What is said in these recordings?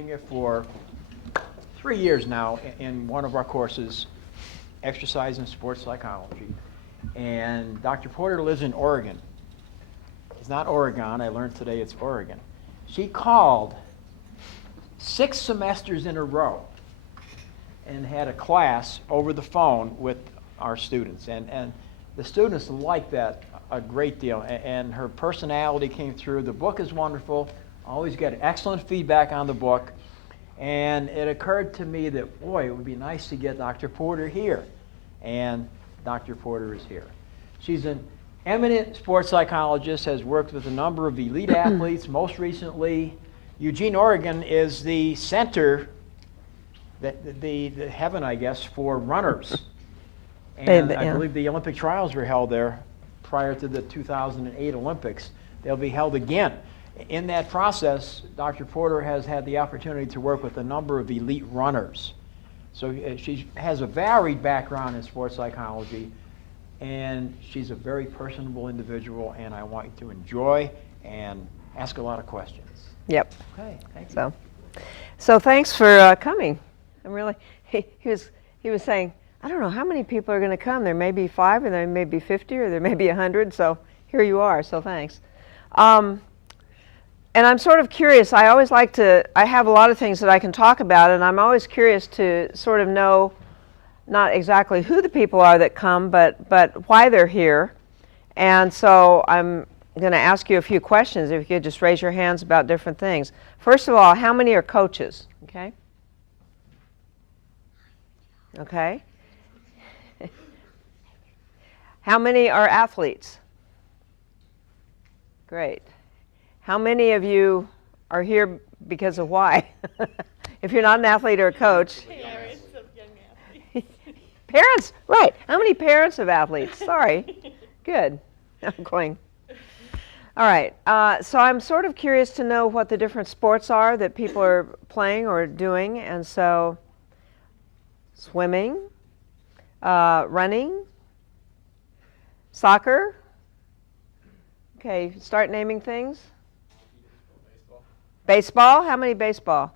using it for 3 years now in one of our courses, Exercise and Sports Psychology. And Dr. Porter lives in Oregon. It's not Oregon. I learned today it's Oregon. She called 6 semesters in a row and had a class over the phone with our students. And the students liked that a great deal. And her personality came through. The book is wonderful. Always get excellent feedback on the book. And it occurred to me that, boy, it would be nice to get Dr. Porter here. And Dr. Porter is here. She's an eminent sports psychologist, has worked with a number of elite athletes. Most recently, Eugene, Oregon is the center, the heaven, I guess, for runners. And I believe the Olympic trials were held there prior to the 2008 Olympics. They'll be held again. In that process, Dr. Porter has had the opportunity to work with a number of elite runners. So she has a varied background in sports psychology, and she's a very personable individual, and I want you to enjoy and ask a lot of questions. Yep. Okay, thank you. So thanks for coming. I'm really, he was saying, I don't know how many people are going to come. There may be 5, or there may be 50, or there may be 100. So here you are. So thanks. And I'm sort of curious. I always like to. I have a lot of things that I can talk about, and I'm always curious to sort of know, not exactly who the people are that come, but why they're here. And so I'm going to ask you a few questions. If you could just raise your hands about different things. First of all, how many are coaches? Okay. Okay. How many are athletes? Great. How many of you are here because of why? If you're not an athlete or a coach. Parents of young athletes. Parents, right. How many parents of athletes? Sorry. Good. I'm going. All right. So I'm sort of curious to know what the different sports are that people are playing or doing. And so swimming, running, soccer. Okay, start naming things. Baseball. How many baseball?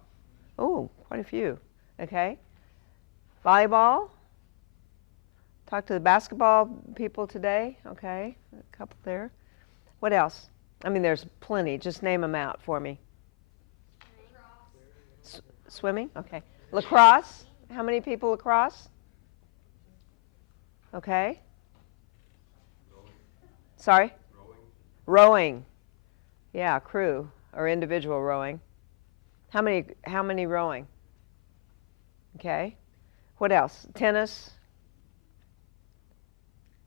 Oh, quite a few. Okay. Volleyball. Talk to the basketball people today. Okay, a couple there. What else? I mean, there's plenty. Just name them out for me. Swimming? Okay. Lacrosse. How many people lacrosse? Okay. Sorry? Rowing. Yeah, crew or individual rowing. How many rowing? Okay. What else? Tennis.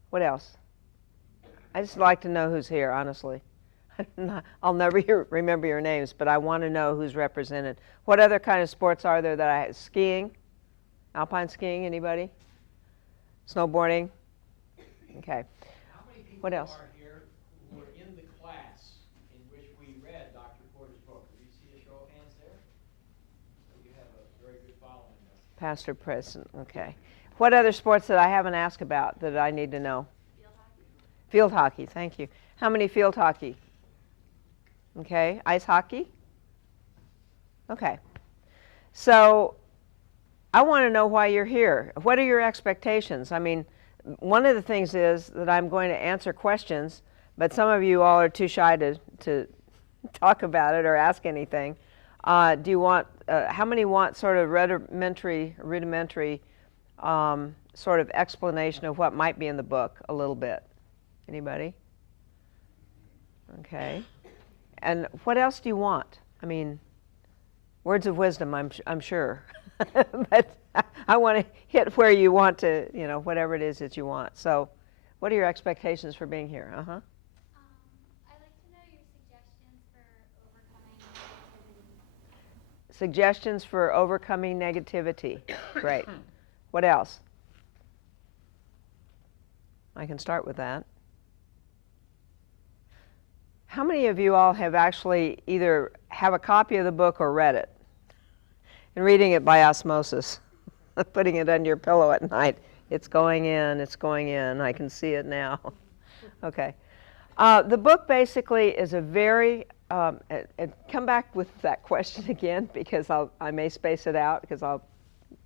What else? I just like to know who's here, honestly. I'll never remember your names, but I want to know who's represented. What other kind of sports are there that skiing? Alpine skiing, anybody? Snowboarding? Okay. How many people What else? are here who were in the class in which we read Dr. Porter's book? Do you see a show of hands there? You have a very good following there. Pastor present, okay. What other sports that I haven't asked about that I need to know? Field hockey, thank you. How many field hockey? Okay, ice hockey? Okay. So I want to know why you're here. What are your expectations? I mean, one of the things is that I'm going to answer questions, but some of you all are too shy to talk about it or ask anything. Do you want, how many want sort of rudimentary sort of explanation of what might be in the book a little bit? Anybody? Okay. And what else do you want? I mean, words of wisdom, I'm sure. But I want to hit where you want to, whatever it is that you want. So what are your expectations for being here? I'd like to know your suggestions for overcoming negativity. Suggestions for overcoming negativity. Great. What else? I can start with that. How many of you all have actually either have a copy of the book or read it? And reading it by osmosis, putting it under your pillow at night. It's going in, I can see it now. Okay. The book basically is a very come back with that question again, because I may space it out because I'll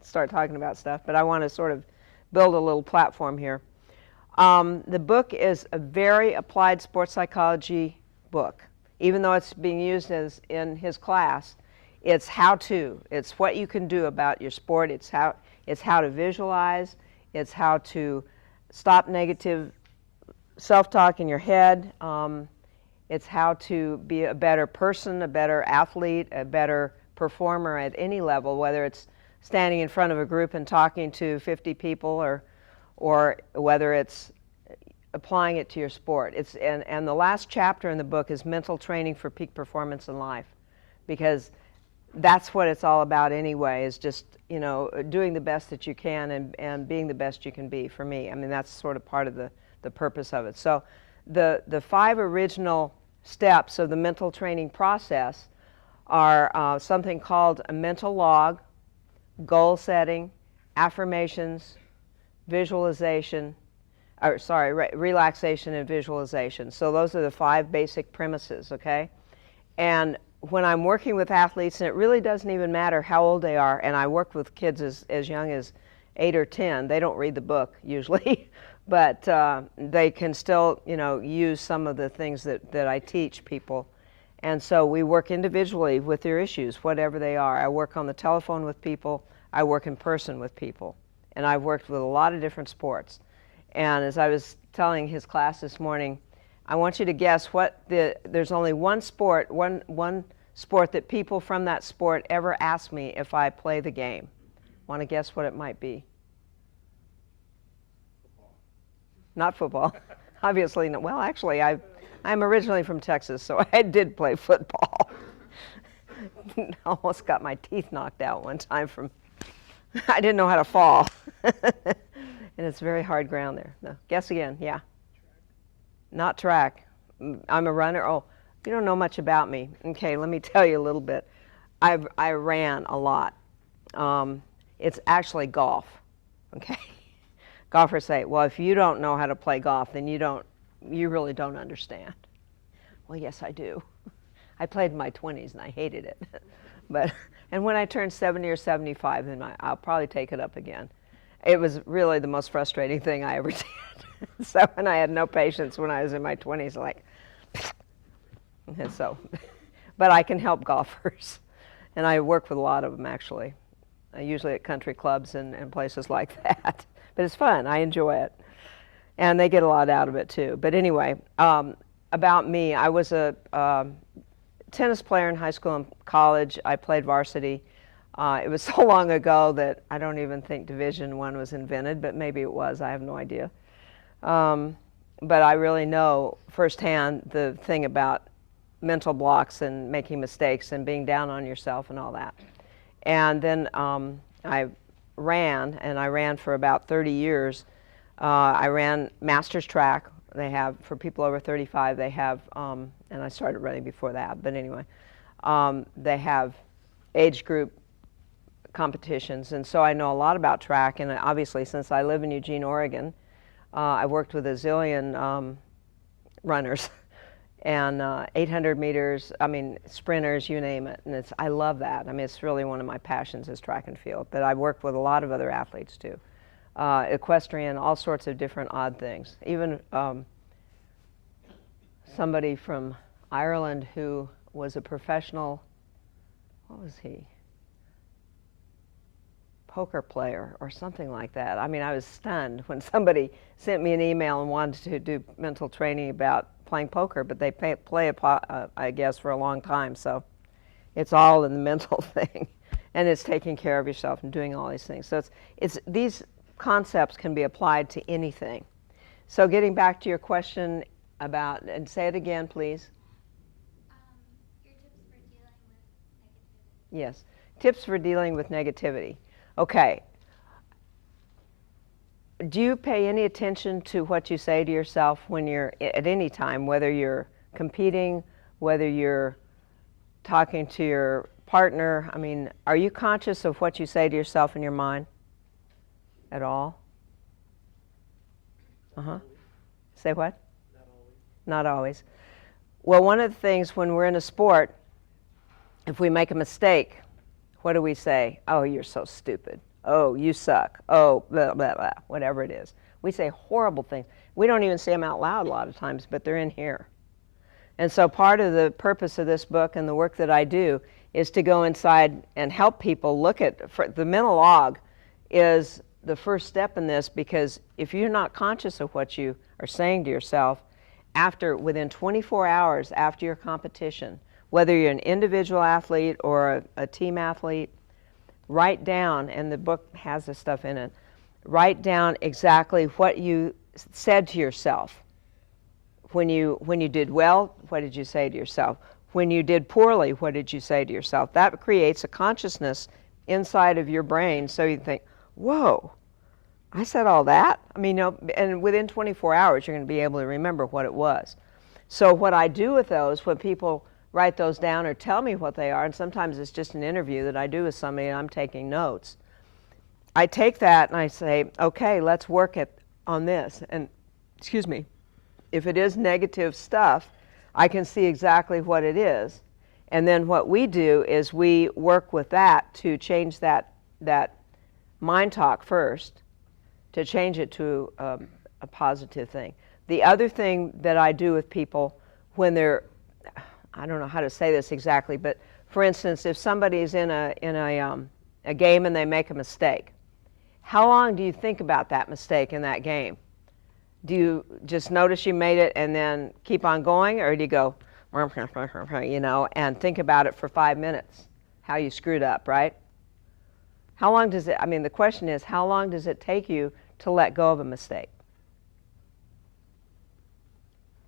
start talking about stuff, but I want to sort of build a little platform here. The book is a very applied sports psychology book. Even though it's being used in his class, it's how to. It's what you can do about your sport. It's how to visualize. It's how to stop negative self-talk in your head. It's how to be a better person, a better athlete, a better performer at any level, whether it's standing in front of a group and talking to 50 people, or whether it's applying it to your sport. And the last chapter in the book is mental training for peak performance in life, because that's what it's all about anyway, is just, doing the best that you can and being the best you can be, for me. I mean, that's sort of part of the purpose of it. So the 5 original steps of the mental training process are something called a mental log, goal setting, affirmations, visualization, relaxation and visualization. So those are the 5 basic premises, okay? And when I'm working with athletes, and it really doesn't even matter how old they are, and I work with kids as young as 8 or 10, they don't read the book usually, but they can still, use some of the things that I teach people. And so we work individually with their issues, whatever they are. I work on the telephone with people. I work in person with people. And I've worked with a lot of different sports. And as I was telling his class this morning, I want you to guess there's only one sport that people from that sport ever ask me if I play the game. Want to guess what it might be? Football. Not football. Obviously not. Well, actually, I'm originally from Texas, so I did play football. Almost got my teeth knocked out one time I didn't know how to fall. And it's very hard ground there. No. Guess again. Yeah. Not track. I'm a runner. Oh, you don't know much about me. Okay, let me tell you a little bit. I ran a lot. It's actually golf. Okay. Golfers say, well, if you don't know how to play golf, then you really don't understand. Well, yes, I do. I played in my 20s and I hated it. And when I turned 70 or 75, then I'll probably take it up again. It was really the most frustrating thing I ever did. So, and I had no patience when I was in my 20s, and so, but I can help golfers. And I work with a lot of them, actually. Usually at country clubs and places like that. But it's fun. I enjoy it. And they get a lot out of it, too. But anyway, about me, I was a tennis player in high school and college. I played varsity. It was so long ago that I don't even think Division I was invented, but maybe it was. I have no idea. But I really know firsthand the thing about mental blocks and making mistakes and being down on yourself and all that. And then I ran for about 30 years. I ran Masters track. They have, for people over 35, they have, and I started running before that, but anyway, they have age group competitions, and so I know a lot about track. And obviously, since I live in Eugene, Oregon, I worked with a zillion runners, and 800 meters, sprinters, you name it. And I love that. It's really one of my passions is track and field. But I worked with a lot of other athletes too. Equestrian, all sorts of different odd things. Even somebody from Ireland who was a professional, what was he? Poker player or something like that. I was stunned when somebody sent me an email and wanted to do mental training about playing poker, but they play I guess, for a long time. So it's all in the mental thing, and it's taking care of yourself and doing all these things. So it's these concepts can be applied to anything. So getting back to your question about, and say it again, please. Your tips for dealing with negativity. Yes, tips for dealing with negativity. Okay. Do you pay any attention to what you say to yourself when you're at any time, whether you're competing, whether you're talking to your partner? Are you conscious of what you say to yourself in your mind at all? Uh-huh. Say what? Not always. Not always. Well, one of the things when we're in a sport, if we make a mistake, what do we say? Oh, you're so stupid. Oh, you suck. Oh, blah, blah, blah, whatever it is. We say horrible things. We don't even say them out loud a lot of times, but they're in here. And so part of the purpose of this book and the work that I do is to go inside and help people look at, the mental log is the first step in this, because if you're not conscious of what you are saying to yourself, within 24 hours after your competition, whether you're an individual athlete or a team athlete, write down, and the book has this stuff in it, write down exactly what you said to yourself. When you did well, what did you say to yourself? When you did poorly, what did you say to yourself? That creates a consciousness inside of your brain, so you think, whoa, I said all that? I mean, and within 24 hours, you're going to be able to remember what it was. So what I do with those, when people write those down or tell me what they are, and sometimes it's just an interview that I do with somebody and I'm taking notes, I take that and I say, okay, let's work on this. And, excuse me, if it is negative stuff, I can see exactly what it is. And then what we do is we work with that to change that mind talk first, to change it to a positive thing. The other thing that I do with people when they're, I don't know how to say this exactly, but for instance, if somebody's in a game and they make a mistake, how long do you think about that mistake in that game? Do you just notice you made it and then keep on going, or do you go, and think about it for 5 minutes, how you screwed up, right? How long does it, the question is, how long does it take you to let go of a mistake?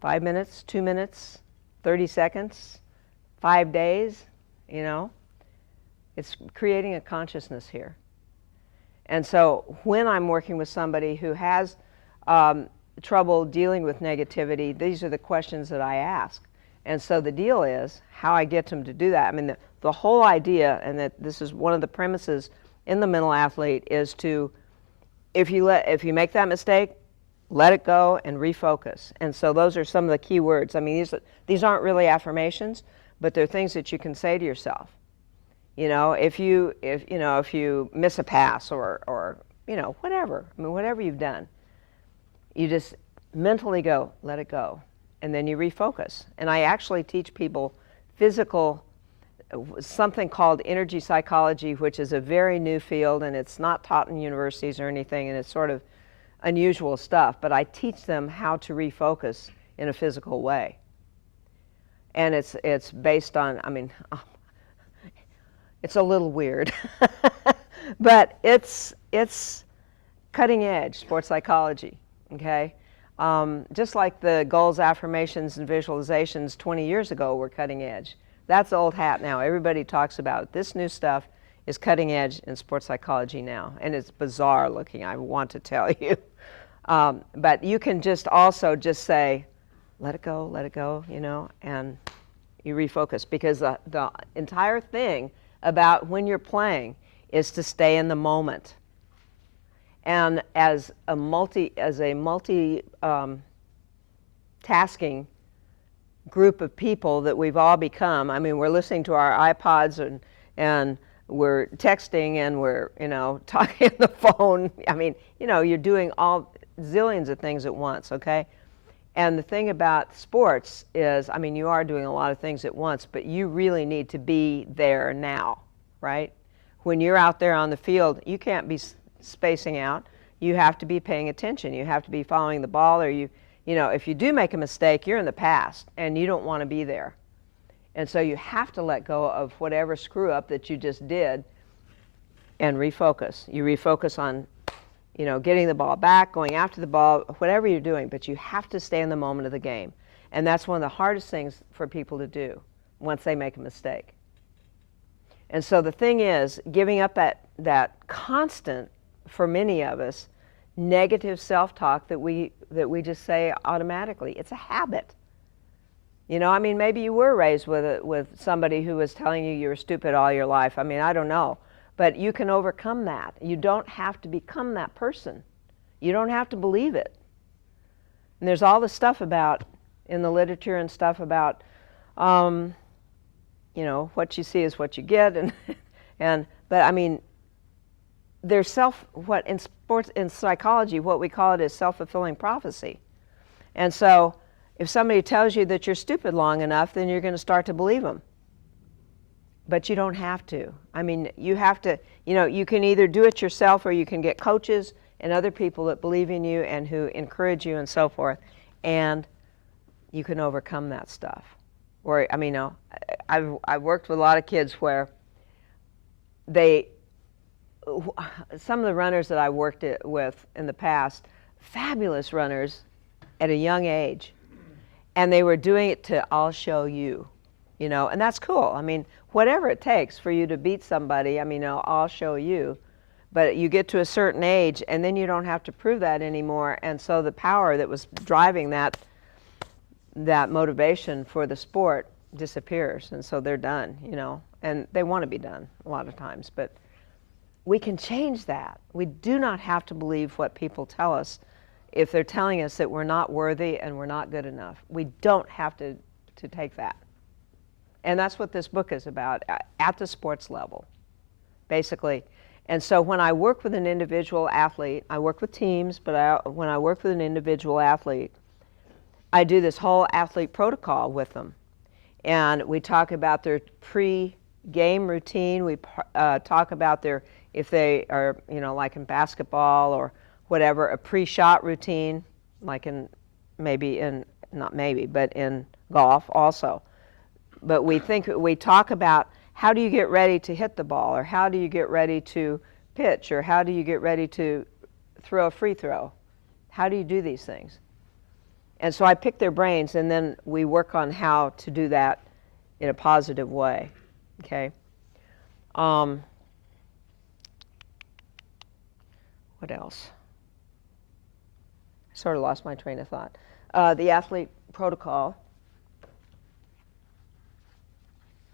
5 minutes, 2 minutes, 30 seconds, 5 days, It's creating a consciousness here. And so when I'm working with somebody who has trouble dealing with negativity, these are the questions that I ask. And so the deal is how I get them to do that. The whole idea, and that this is one of the premises in the mental athlete, is to, if you make that mistake, let it go and refocus. And so those are some of the key words. These aren't really affirmations, but they're things that you can say to yourself. If you miss a pass or whatever, whatever you've done, you just mentally go, let it go, and then you refocus. And I actually teach people something called energy psychology, which is a very new field, and it's not taught in universities or anything, and it's sort of unusual stuff, but I teach them how to refocus in a physical way. And it's based on, it's a little weird, but it's cutting edge sports psychology, okay? Just like the goals, affirmations, and visualizations 20 years ago were cutting edge. That's old hat now. Everybody talks about it. This new stuff is cutting edge in sports psychology now, and it's bizarre looking, I want to tell you. But you can just also just say, let it go, and you refocus, because the entire thing about when you're playing is to stay in the moment. And as a tasking group of people that we've all become, we're listening to our iPods and we're texting and we're, talking on the phone. You're doing all zillions of things at once, okay? And the thing about sports is, you are doing a lot of things at once, but you really need to be there now, right? When you're out there on the field, you can't be spacing out. You have to be paying attention. You have to be following the ball, or if you do make a mistake, you're in the past and you don't want to be there. And so you have to let go of whatever screw up that you just did and refocus. You refocus on, getting the ball back, going after the ball, whatever you're doing, but you have to stay in the moment of the game. And that's one of the hardest things for people to do once they make a mistake. And so the thing is, giving up that constant, for many of us, negative self-talk that we just say automatically. It's a habit. Maybe you were raised with somebody who was telling you were stupid all your life. I don't know. But you can overcome that. You don't have to become that person. You don't have to believe it. And there's all this stuff about in the literature and stuff about, you know, what you see is what you get, but I mean, there's what in sports, in psychology, what we call it is self-fulfilling prophecy. And so if somebody tells you that you're stupid long enough, then you're going to start to believe them. But you don't have to. I mean, you have to, you know, you can either do it yourself, or you can get coaches and other people that believe in you and who encourage you and so forth, and you can overcome that stuff. Or, I mean, I've worked with a lot of kids where some of the runners that I worked with in the past, fabulous runners at a young age, and they were doing it to, I'll show you, you know, and that's cool. I mean, whatever it takes for you to beat somebody, I mean, I'll show you. But you get to a certain age, and then you don't have to prove that anymore, and so the power that was driving that motivation for the sport disappears, and so they're done, you know, and they want to be done a lot of times, but we can change that. We do not have to believe what people tell us if they're telling us that we're not worthy and we're not good enough. We don't have to take that. And that's what this book is about, at the sports level, basically. And so when I work with an individual athlete, I work with teams, but when I work with an individual athlete, I do this whole athlete protocol with them. And we talk about their pre-game routine. We talk about if they are, you know, like in basketball or whatever, a pre-shot routine, like in golf also. But we talk about how do you get ready to hit the ball, or how do you get ready to pitch, or how do you get ready to throw a free throw? How do you do these things? And so I pick their brains, and then we work on how to do that in a positive way, okay? What else? I sort of lost my train of thought. The athlete protocol,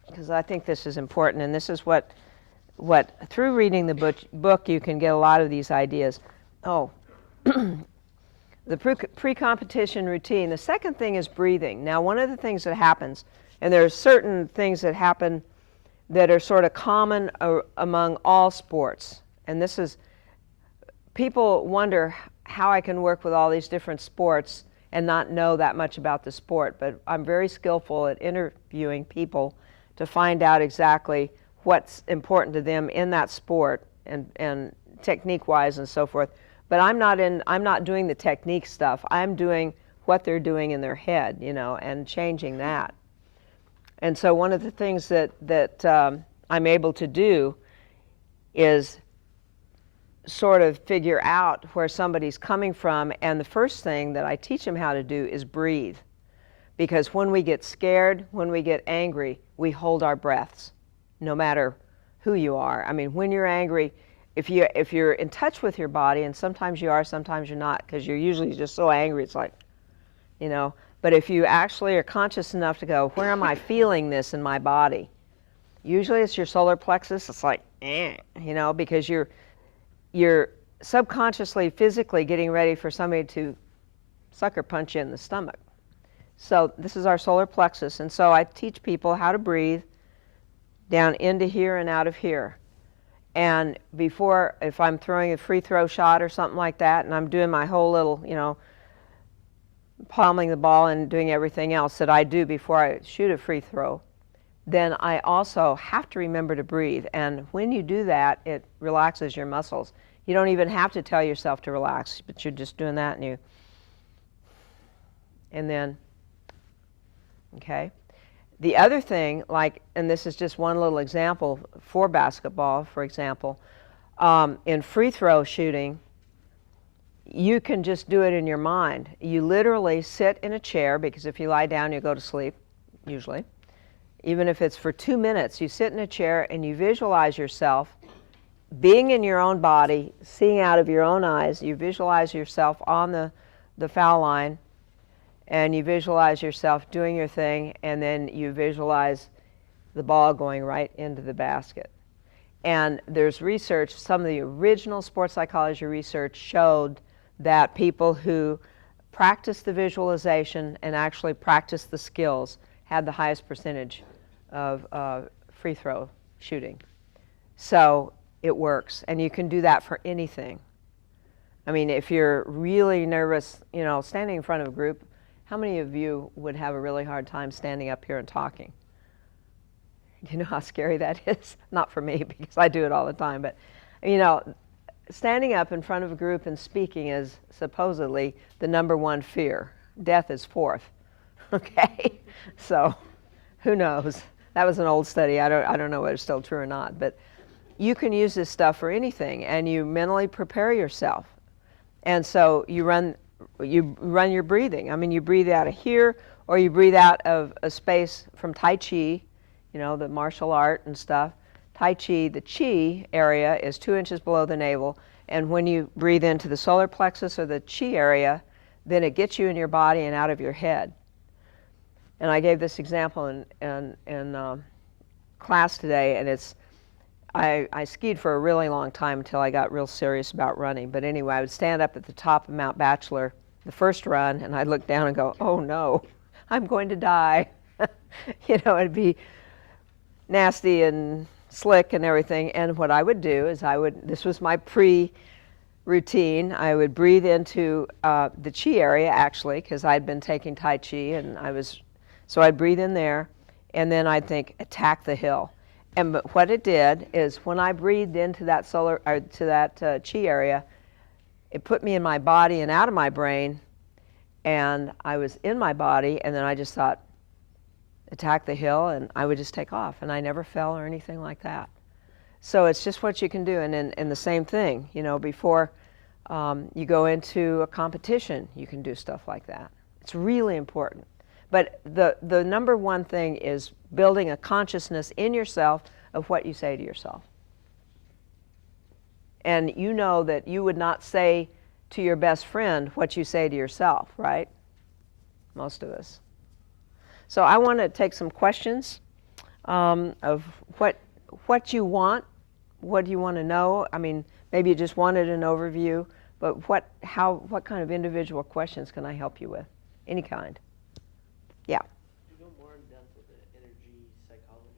because I think this is important, and this is what through reading the book you can get a lot of these ideas. Oh, the pre-competition routine. The second thing is breathing. Now, one of the things that happens, and there are certain things that happen that are sort of common among all sports, and this is, people wonder how I can work with all these different sports and not know that much about the sport, but I'm very skillful at interviewing people to find out exactly what's important to them in that sport and technique-wise and so forth. But I'm not doing the technique stuff. I'm doing what they're doing in their head, you know, and changing that. And so one of the things that I'm able to do is sort of figure out where somebody's coming from, and the first thing that I teach them how to do is breathe. Because when we get scared, when we get angry, we hold our breaths, no matter who you are. I mean, when you're angry, if you're in touch with your body, and sometimes you are, sometimes you're not, because you're usually just so angry, it's like, you know. But if you actually are conscious enough to go, where am I feeling this in my body? Usually it's your solar plexus. It's like, you know, because you're subconsciously, physically getting ready for somebody to sucker punch you in the stomach. So this is our solar plexus, and so I teach people how to breathe down into here and out of here. And before, if I'm throwing a free throw shot or something like that, and I'm doing my whole little, you know, palming the ball and doing everything else that I do before I shoot a free throw, then I also have to remember to breathe. And when you do that, it relaxes your muscles. You don't even have to tell yourself to relax, but you're just doing that, and then, okay. The other thing, like, and this is just one little example for basketball, for example, in free throw shooting, you can just do it in your mind. You literally sit in a chair, because if you lie down, you go to sleep, usually. Even if it's for 2 minutes, you sit in a chair and you visualize yourself being in your own body, seeing out of your own eyes. You visualize yourself on the foul line, and you visualize yourself doing your thing, and then you visualize the ball going right into the basket. And there's research, some of the original sports psychology research showed that people who practiced the visualization and actually practiced the skills had the highest percentage of free throw shooting. So it works, and you can do that for anything. I mean, if you're really nervous, you know, standing in front of a group, how many of you would have a really hard time standing up here and talking? You know how scary that is? Not for me, because I do it all the time, but, you know, standing up in front of a group and speaking is supposedly the #1 fear. Death is 4th, okay? So, who knows? That was an old study. I don't know whether it's still true or not, but you can use this stuff for anything, and you mentally prepare yourself. And so you run your breathing. I mean, you breathe out of here, or you breathe out of a space from Tai Chi, you know, the martial art and stuff. Tai Chi, the Chi area is 2 inches below the navel, and when you breathe into the solar plexus or the Chi area, then it gets you in your body and out of your head. And I gave this example in class today, and it's, I skied for a really long time until I got real serious about running. But anyway, I would stand up at the top of Mount Bachelor, the first run, and I'd look down and go, oh no, I'm going to die. You know, it'd be nasty and slick and everything. And what I would do is this was my pre-routine, I would breathe into the Chi area, actually, because I'd been taking Tai Chi, and so I'd breathe in there, and then I'd think, attack the hill. And but what it did is when I breathed into that Chi area, it put me in my body and out of my brain, and I was in my body, and then I just thought, attack the hill, and I would just take off, and I never fell or anything like that. So it's just what you can do, and the same thing, you know, before you go into a competition, you can do stuff like that. It's really important. But the #1 thing is building a consciousness in yourself of what you say to yourself. And you know that you would not say to your best friend what you say to yourself, right? Most of us. So I want to take some questions of what you want, what do you want to know? I mean, maybe you just wanted an overview, but what kind of individual questions can I help you with? Any kind. Yeah. Could you go more in depth with the energy psychology?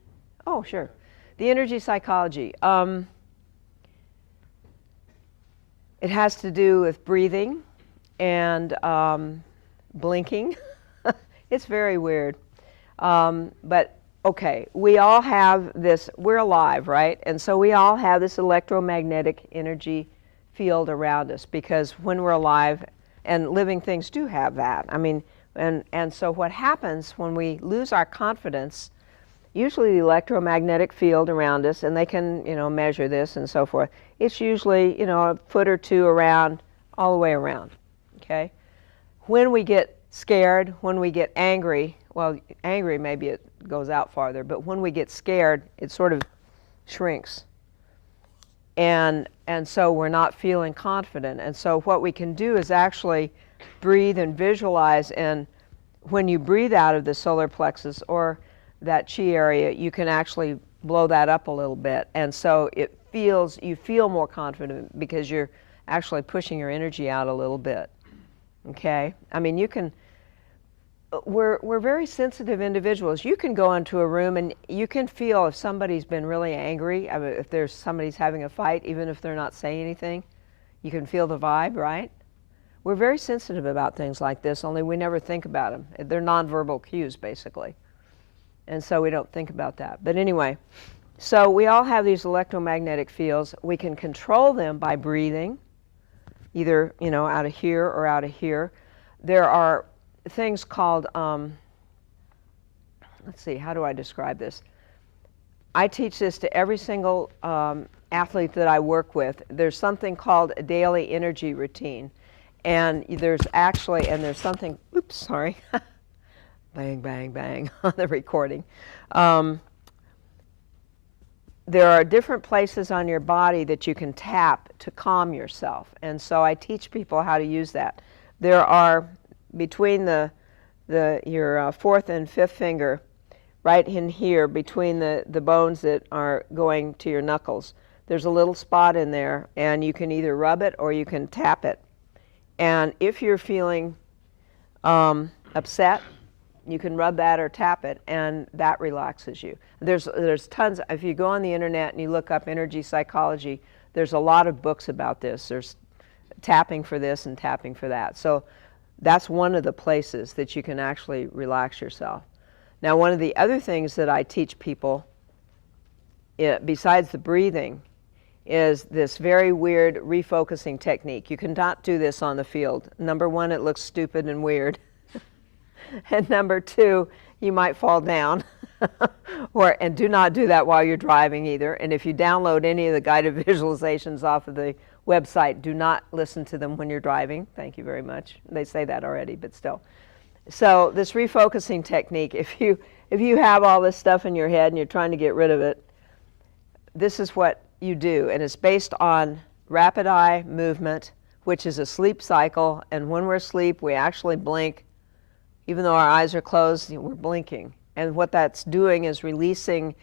Oh, sure. The energy psychology. It has to do with breathing and blinking. It's very weird. But okay, we all have this, we're alive, right? And so we all have this electromagnetic energy field around us, because when we're alive, and living things do have that. I mean, and so what happens when we lose our confidence, usually the electromagnetic field around us, and they can, you know, measure this and so forth, it's usually, you know, a foot or two around, all the way around, okay? When we get scared, when we get angry, well, angry maybe it goes out farther, but when we get scared, it sort of shrinks. And so we're not feeling confident. And so what we can do is actually breathe and visualize, and when you breathe out of the solar plexus or that Chi area, you can actually blow that up a little bit. And so you feel more confident because you're actually pushing your energy out a little bit. Okay? I mean, you can, we're very sensitive individuals. You can go into a room and you can feel if somebody's been really angry, I mean, if somebody's having a fight, even if they're not saying anything, you can feel the vibe, right? We're very sensitive about things like this, only we never think about them. They're nonverbal cues, basically. And so we don't think about that. But anyway, so we all have these electromagnetic fields. We can control them by breathing, either, you know, out of here or out of here. There are things called, let's see, how do I describe this? I teach this to every single athlete that I work with. There's something called a daily energy routine. And there's something, oops, sorry, bang, bang, bang on the recording. There are different places on your body that you can tap to calm yourself. And so I teach people how to use that. There are, between your fourth and fifth finger, right in here, between the bones that are going to your knuckles, there's a little spot in there, and you can either rub it or you can tap it. And if you're feeling upset, you can rub that or tap it, and that relaxes you. There's tons. If you go on the internet and you look up energy psychology, there's a lot of books about this. There's tapping for this and tapping for that. So that's one of the places that you can actually relax yourself. Now, one of the other things that I teach people, besides the breathing, is this very weird refocusing technique. You cannot do this on the field. Number one, it looks stupid and weird. And number two, you might fall down. And do not do that while you're driving either. And if you download any of the guided visualizations off of the website, do not listen to them when you're driving. Thank you very much. They say that already, but still. So this refocusing technique, if you have all this stuff in your head and you're trying to get rid of it, this is what you do. And it's based on rapid eye movement, which is a sleep cycle. And when we're asleep, we actually blink. Even though our eyes are closed, we're blinking. And what that's doing is releasing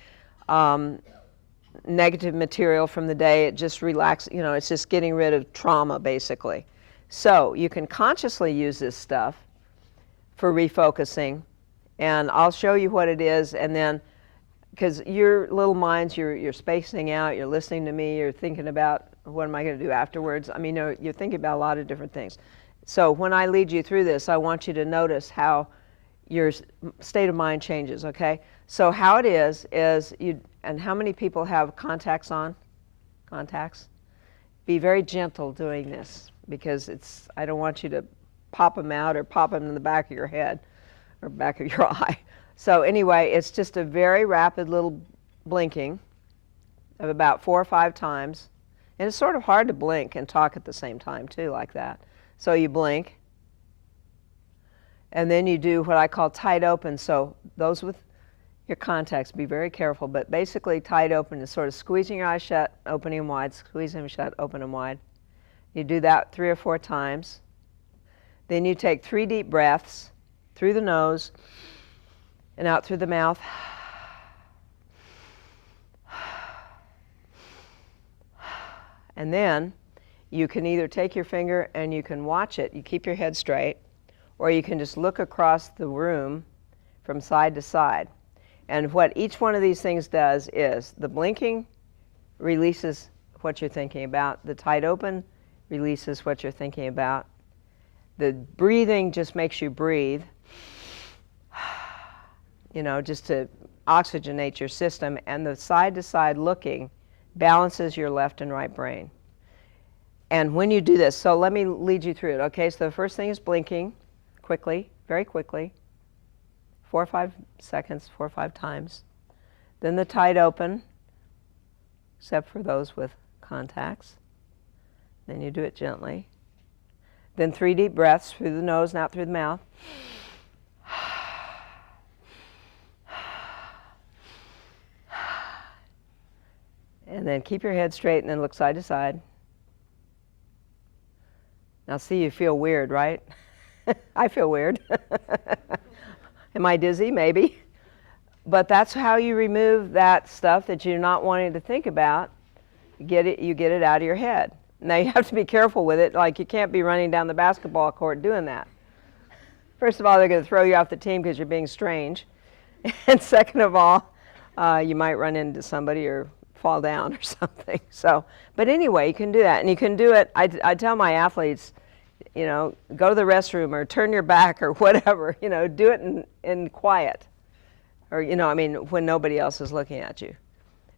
negative material from the day. It just relaxes, it's just getting rid of trauma, basically. So you can consciously use this stuff for refocusing. And I'll show you what it is. And then, because your little minds, you're spacing out, you're listening to me, you're thinking about what am I going to do afterwards. I mean, you're thinking about a lot of different things. So when I lead you through this, I want you to notice how your state of mind changes, okay? So how it is and how many people have contacts on? Contacts? Be very gentle doing this, because I don't want you to pop them out or pop them in the back of your head or back of your eye. So anyway, it's just a very rapid little blinking of about 4 or 5 times. And it's sort of hard to blink and talk at the same time too, like that. So you blink, and then you do what I call tight open. So those with your contacts, be very careful, but basically tight open is sort of squeezing your eyes shut, opening them wide, squeezing them shut, open them wide. You do that 3 or 4 times. Then you take 3 deep breaths through the nose and out through the mouth. And then you can either take your finger and you can watch it, you keep your head straight, or you can just look across the room from side to side. And what each one of these things does is the blinking releases what you're thinking about, the tight open releases what you're thinking about, the breathing just makes you breathe, just to oxygenate your system, and the side to side looking balances your left and right brain. And when you do this, so let me lead you through it, okay? So the first thing is blinking quickly, very quickly, 4 or 5 seconds, 4 or 5 times. Then the tight open, except for those with contacts. Then you do it gently. Then 3 deep breaths through the nose and out through the mouth. And then keep your head straight and then look side to side. Now see, you feel weird, right? I feel weird. Am I dizzy? Maybe. But that's how you remove that stuff that you're not wanting to think about. You get it out of your head. Now you have to be careful with it. Like, you can't be running down the basketball court doing that. First of all, they're going to throw you off the team because you're being strange. And second of all, you might run into somebody or fall down or something. So, but anyway, you can do that. And you can do it, I tell my athletes, go to the restroom or turn your back or whatever, do it in quiet. Or, when nobody else is looking at you.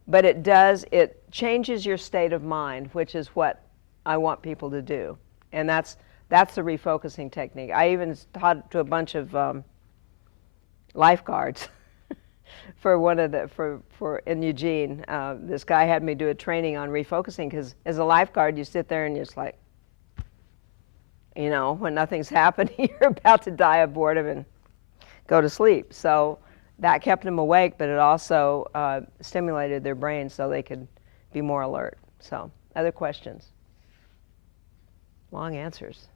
But it changes your state of mind, which is what I want people to do. And that's the refocusing technique. I even taught to a bunch of lifeguards for in Eugene. This guy had me do a training on refocusing, because as a lifeguard, you sit there and you're just like, when nothing's happening, you're about to die of boredom and go to sleep. So that kept them awake, but it also stimulated their brains so they could be more alert. So, other questions? Long answers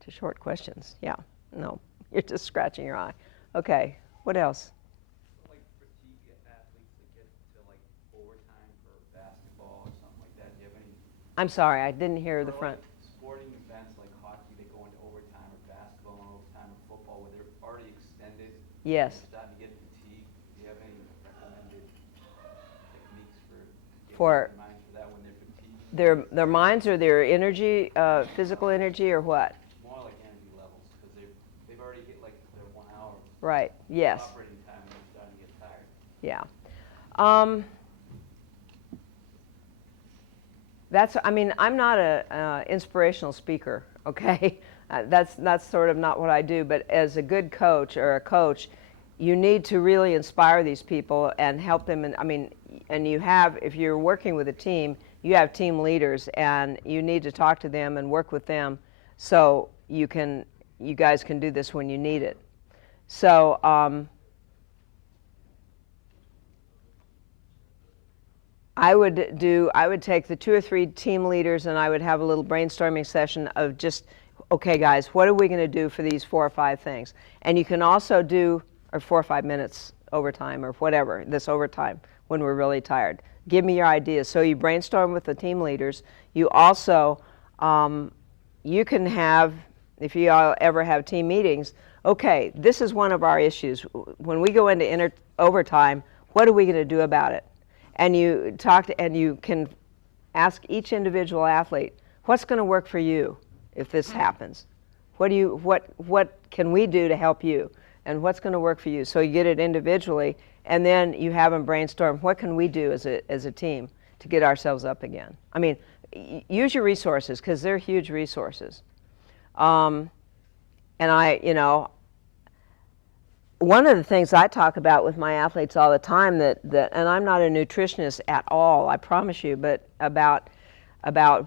to short questions. Yeah, no, you're just scratching your eye. Okay, what else? Like fatigue athletes that get to like overtime for basketball or something like that. Do you have any? I'm sorry, I didn't hear the for, front. like, sporting events like hockey, they go into overtime, or basketball in overtime. Yes. They're starting to get fatigued. Do you have any recommended techniques for getting For- their minds for that when they're fatigued? Their minds or their energy, physical energy, or what? More like energy levels, because they've already hit like their 1 hour Right. Yes. operating time and they're starting to get tired. Yeah. I mean, I'm not a inspirational speaker, okay? That's sort of not what I do, but as a good coach or a coach, you need to really inspire these people and help them. And I mean, and you have, if you're working with a team, you have team leaders, and you need to talk to them and work with them so you guys can do this when you need it. So, I would take the 2 or 3 team leaders and I would have a little brainstorming session of just, okay guys, what are we going to do for these 4 or 5 things? And you can also do, or 4 or 5 minutes overtime or whatever, this overtime when we're really tired. Give me your ideas. So you brainstorm with the team leaders. You also, you can have, if you all ever have team meetings, okay, this is one of our issues. When we go into overtime, what are we going to do about it? And you and you can ask each individual athlete, what's going to work for you if this happens? What can we do to help you? And what's going to work for you? So you get it individually, and then you have them brainstorm, what can we do as a team to get ourselves up again? I mean, use your resources, because they're huge resources. And one of the things I talk about with my athletes all the time and I'm not a nutritionist at all, I promise you, but about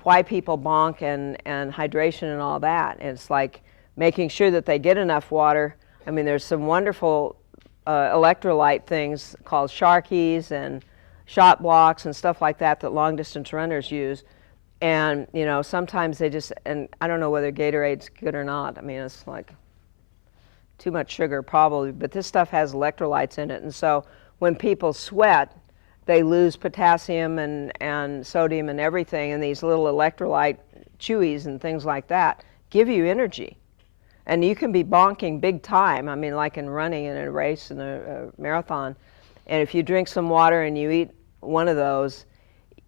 why people bonk and hydration and all that. And it's like making sure that they get enough water. I mean, there's some wonderful electrolyte things called Sharkies and shot blocks and stuff like that long distance runners use. And, sometimes they just, and I don't know whether Gatorade's good or not. I mean, it's like too much sugar probably, but this stuff has electrolytes in it. And so when people sweat, they lose potassium and sodium and everything, and these little electrolyte chewies and things like that give you energy. And you can be bonking big time, I mean, like in running in a race, in a marathon. And if you drink some water and you eat one of those,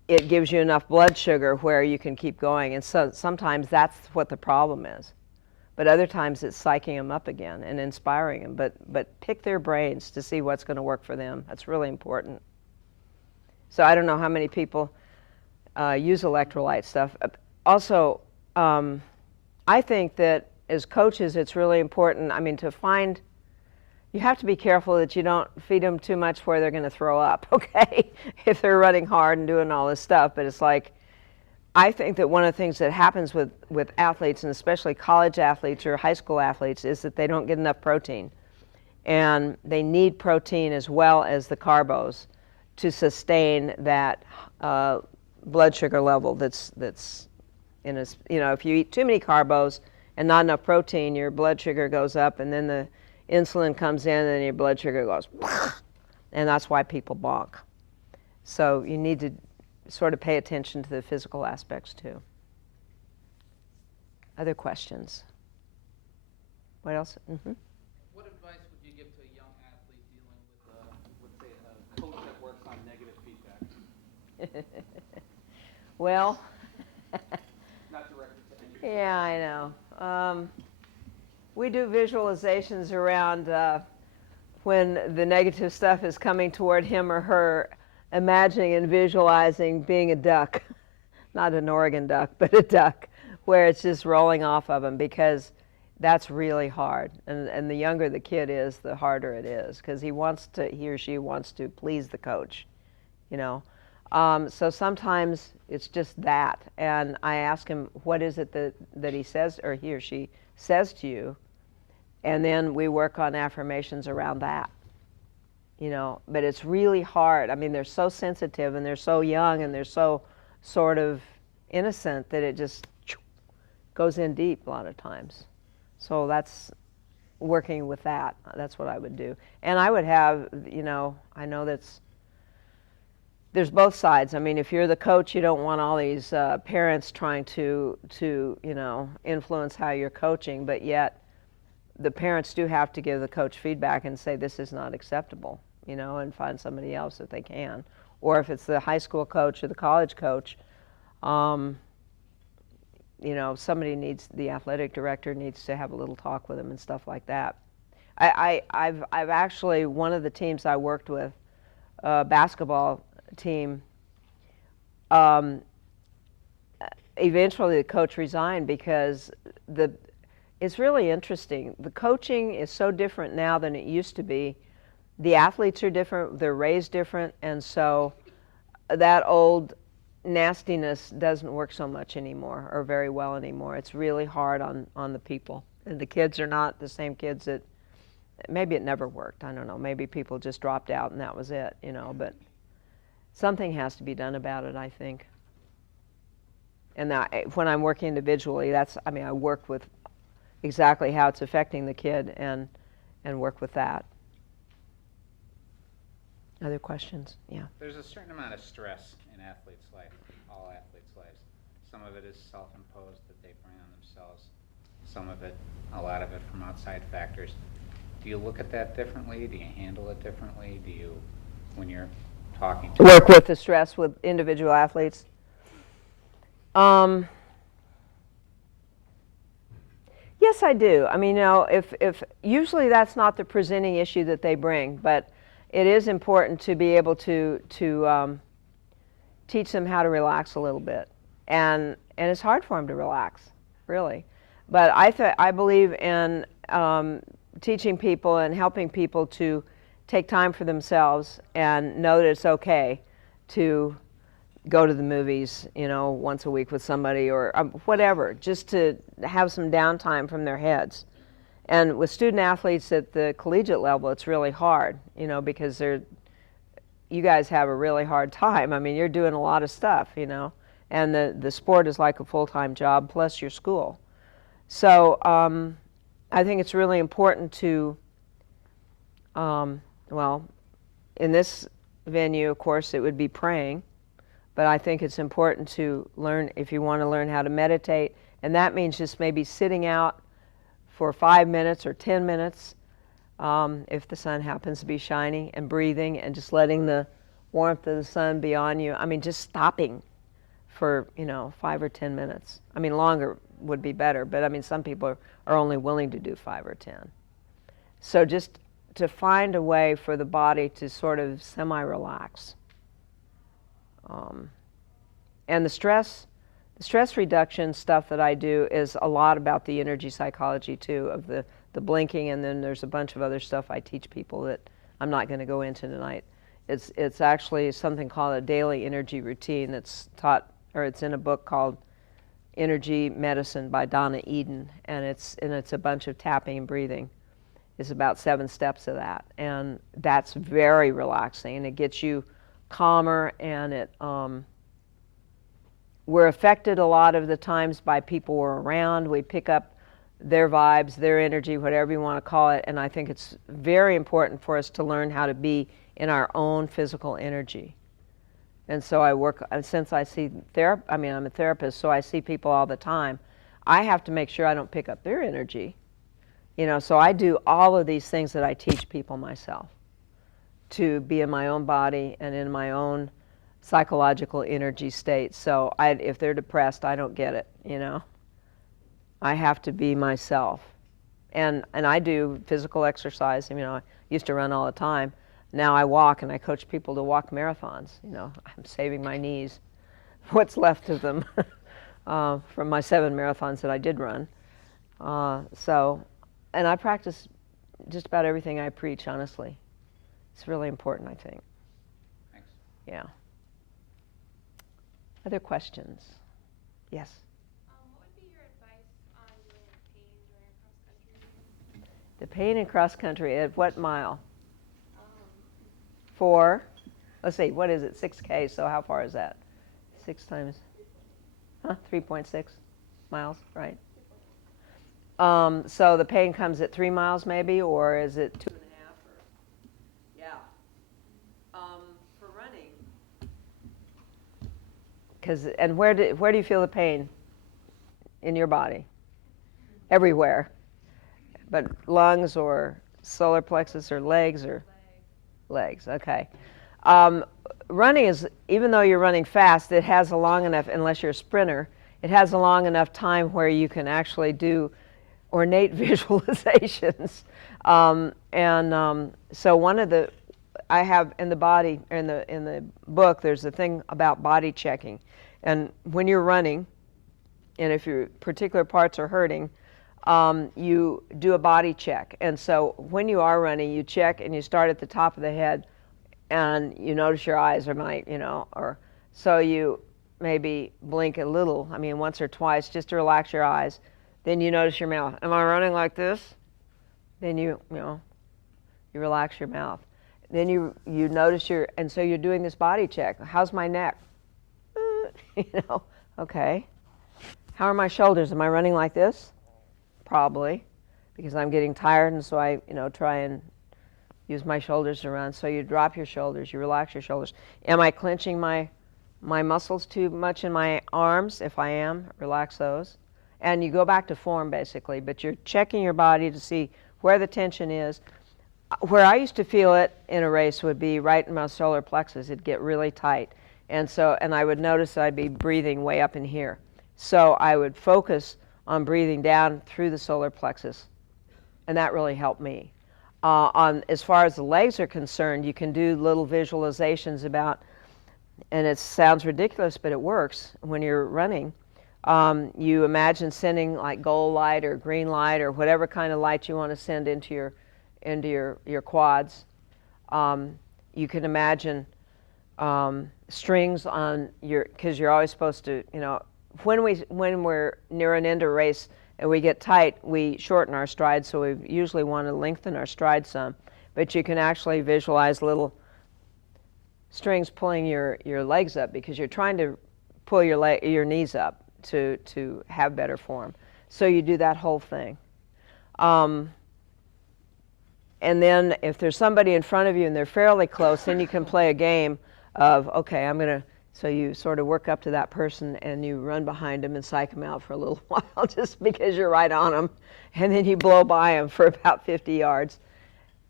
it gives you enough blood sugar where you can keep going. And so sometimes that's what the problem is. But other times it's psyching them up again and inspiring them. But pick their brains to see what's going to work for them. That's really important. So I don't know how many people use electrolyte stuff. Also, I think that as coaches, it's really important, I mean, you have to be careful that you don't feed them too much where they're going to throw up, okay? If they're running hard and doing all this stuff. But it's like, I think that one of the things that happens with athletes, and especially college athletes or high school athletes, is that they don't get enough protein. And they need protein as well as the carbos to sustain that blood sugar level that's in a, if you eat too many carbos and not enough protein, your blood sugar goes up, and then the insulin comes in and your blood sugar goes, and that's why people bonk. So you need to sort of pay attention to the physical aspects too. Other questions? What else? Mm-hmm. What advice would you give to a young athlete dealing with, let's say, a coach that works on negative feedback? Well, Not directed to any. yeah, I know. We do visualizations around when the negative stuff is coming toward him or her, imagining and visualizing being a duck, not an Oregon duck, but a duck, where it's just rolling off of them, because that's really hard. And the younger the kid is, the harder it is, because he or she wants to please the coach, So sometimes it's just that. And I ask him, what is it that he says, or he or she says to you? And then we work on affirmations around that. But it's really hard. I mean, they're so sensitive, and they're so young, and they're so sort of innocent that it just goes in deep a lot of times. So that's working with that. That's what I would do. And I would have, I know there's both sides. I mean, if you're the coach, you don't want all these parents trying to influence how you're coaching, but yet the parents do have to give the coach feedback and say this is not acceptable, you know, and find somebody else if they can. Or if it's the high school coach or the college coach, you know, somebody needs, the athletic director needs to have a little talk with them and stuff like that. I've actually, one of the teams I worked with, basketball team, eventually the coach resigned because it's really interesting. The coaching is so different now than it used to be. The athletes are different, they're raised different, and so that old nastiness doesn't work so much anymore, or very well anymore. It's really hard on the people. And the kids are not the same kids that, maybe it never worked, I don't know. Maybe people just dropped out and that was it, you know, but something has to be done about it, I think. And when I'm working individually, I mean, I work with exactly how it's affecting the kid and work with that. Other questions? Yeah. There's a certain amount of stress in athletes' life, all athletes' lives. Some of it is self-imposed that they bring on themselves. Some of it, a lot of it from outside factors. Do you look at that differently? Do you handle it differently? Do you, when you're talking to Work with the stress with individual athletes? Yes, I do. I mean, you know, if usually that's not the presenting issue that they bring, but it is important to be able to teach them how to relax a little bit, and it's hard for them to relax, really. But I believe in teaching people and helping people to take time for themselves and know that it's okay to go to the movies, you know, once a week with somebody or whatever, just to have some downtime from their heads. And with student athletes at the collegiate level, it's really hard, you know, because you guys have a really hard time. I mean, you're doing a lot of stuff, you know, and the sport is like a full-time job plus your school. So I think it's really important to, well, in this venue, of course, it would be praying. But I think it's important to learn, if you want to learn how to meditate, and that means just maybe sitting out for 5 minutes or 10 minutes, if the sun happens to be shining, and breathing and just letting the warmth of the sun be on you. I mean, just stopping for, you know, 5 or 10 minutes. I mean, longer would be better, but I mean, some people are only willing to do 5 or 10. So just to find a way for the body to sort of semi-relax. And the stress reduction stuff that I do is a lot about the energy psychology too, of the blinking, and then there's a bunch of other stuff I teach people that I'm not going to go into tonight. It's actually something called a daily energy routine that's taught, or it's in a book called Energy Medicine by Donna Eden, and it's a bunch of tapping and breathing. It's about 7 steps of that, and that's very relaxing, and it gets you calmer, and we're affected a lot of the times by people we're around. We pick up their vibes, their energy, whatever you want to call it, and I think it's very important for us to learn how to be in our own physical energy. And so I work, since I see I mean, I'm a therapist, so I see people all the time. I have to make sure I don't pick up their energy, you know, so I do all of these things that I teach people myself, to be in my own body and in my own psychological energy state. So if they're depressed, I don't get it, you know. I have to be myself. And I do physical exercise. You know, I used to run all the time. Now I walk, and I coach people to walk marathons. You know, I'm saving my knees, what's left of them, from my 7 marathons that I did run. And I practice just about everything I preach, honestly. It's really important, I think. Thanks. Yeah. Other questions? Yes? What would be your advice on dealing with pain during cross country? The pain in cross country, at what mile? 4, let's see, what is it, 6K, so how far is that? 6 times, 3.6 miles, right? So the pain comes at 3 miles maybe, or is it 2.5? Yeah. For running, and where do you feel the pain in your body? Everywhere. But lungs or solar plexus or legs or? Legs, okay. Running is, even though you're running fast, it has a long enough, unless you're a sprinter, it has a long enough time where you can actually do ornate visualizations. So one of the, I have in the body, in the book, there's a thing about body checking. And when you're running, and if your particular parts are hurting, you do a body check. And so when you are running, you check and you start at the top of the head, and you notice your eyes are might, or so you maybe blink a little, once or twice, just to relax your eyes. Then you notice your mouth. Am I running like this? Then you relax your mouth. Then you notice and so you're doing this body check. How's my neck? Okay. How are my shoulders? Am I running like this? Probably, because I'm getting tired, and so I, try and use my shoulders to run. So you drop your shoulders, you relax your shoulders. Am I clenching my muscles too much in my arms? If I am, relax those. And you go back to form, basically, but you're checking your body to see where the tension is. Where I used to feel it in a race would be right in my solar plexus. It'd get really tight. And I would notice I'd be breathing way up in here. So I would focus on breathing down through the solar plexus, and that really helped me. As far as the legs are concerned, you can do little visualizations about, and it sounds ridiculous, but it works when you're running. You imagine sending like gold light or green light or whatever kind of light you want to send into your quads. You can imagine strings on because you're always supposed to, when we're near an end of a race and we get tight, we shorten our stride, so we usually want to lengthen our stride some. But you can actually visualize little strings pulling your legs up, because you're trying to pull your knees up to have better form. So you do that whole thing. And then if there's somebody in front of you and they're fairly close, then you can play a game of, okay, so you sort of work up to that person and you run behind them and psych them out for a little while just because you're right on them. And then you blow by them for about 50 yards.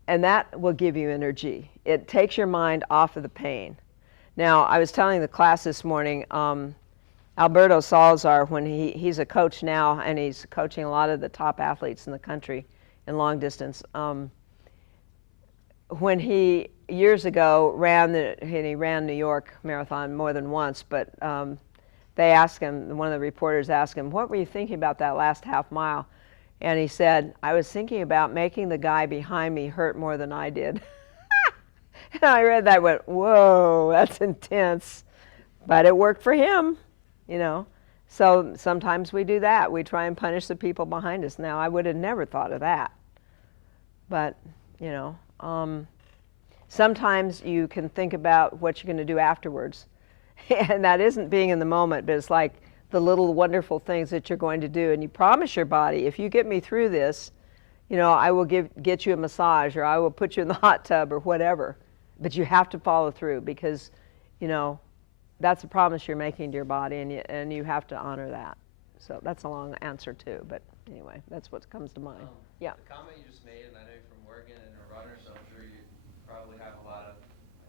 And that will give you energy. It takes your mind off of the pain. Now, I was telling the class this morning, Alberto Salazar, when he's a coach now, and he's coaching a lot of the top athletes in the country in long distance. When he years ago ran New York Marathon more than once, but they asked him, one of the reporters asked him, what were you thinking about that last half mile? And he said, I was thinking about making the guy behind me hurt more than I did. And I read that and went, whoa, that's intense. But it worked for him, So sometimes we do that. We try and punish the people behind us. Now, I would have never thought of that. But, sometimes you can think about what you're going to do afterwards. And that isn't being in the moment, but it's like the little wonderful things that you're going to do. And you promise your body, if you get me through this, I will get you a massage, or I will put you in the hot tub, or whatever. But you have to follow through, because, that's a promise you're making to your body, and you have to honor that. So that's a long answer too, but anyway, that's what comes to mind. Yeah. The comment you just made, and I know you're from Oregon and a runner, so I'm sure you probably have a lot of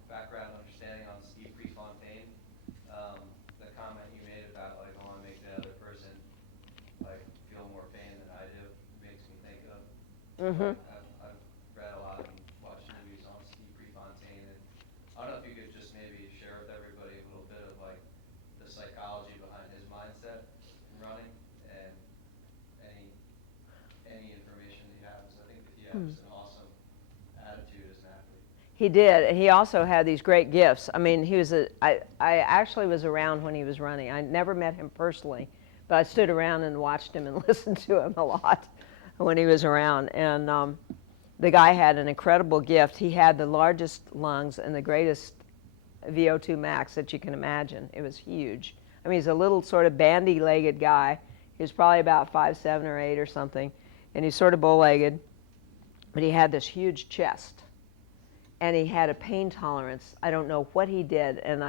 background understanding on Steve Prefontaine. The comment you made about I want to make the other person feel more pain than I do makes me think of. Mm-hmm. I've read a lot and watched movies on Steve Prefontaine, and I don't know if you could just maybe share with everybody a little bit of the psychology behind his mindset in running, and any information that you have, because I think that he has an awesome attitude as an athlete. He did, and he also had these great gifts. I actually was around when he was running. I never met him personally, but I stood around and watched him and listened to him a lot when he was around. And the guy had an incredible gift. He had the largest lungs and the greatest VO2 max that you can imagine. It was huge. He's a little sort of bandy-legged guy. He was probably about 5'7" or 8" or something, and he's sort of bow-legged, but he had this huge chest. And he had a pain tolerance. I don't know what he did, and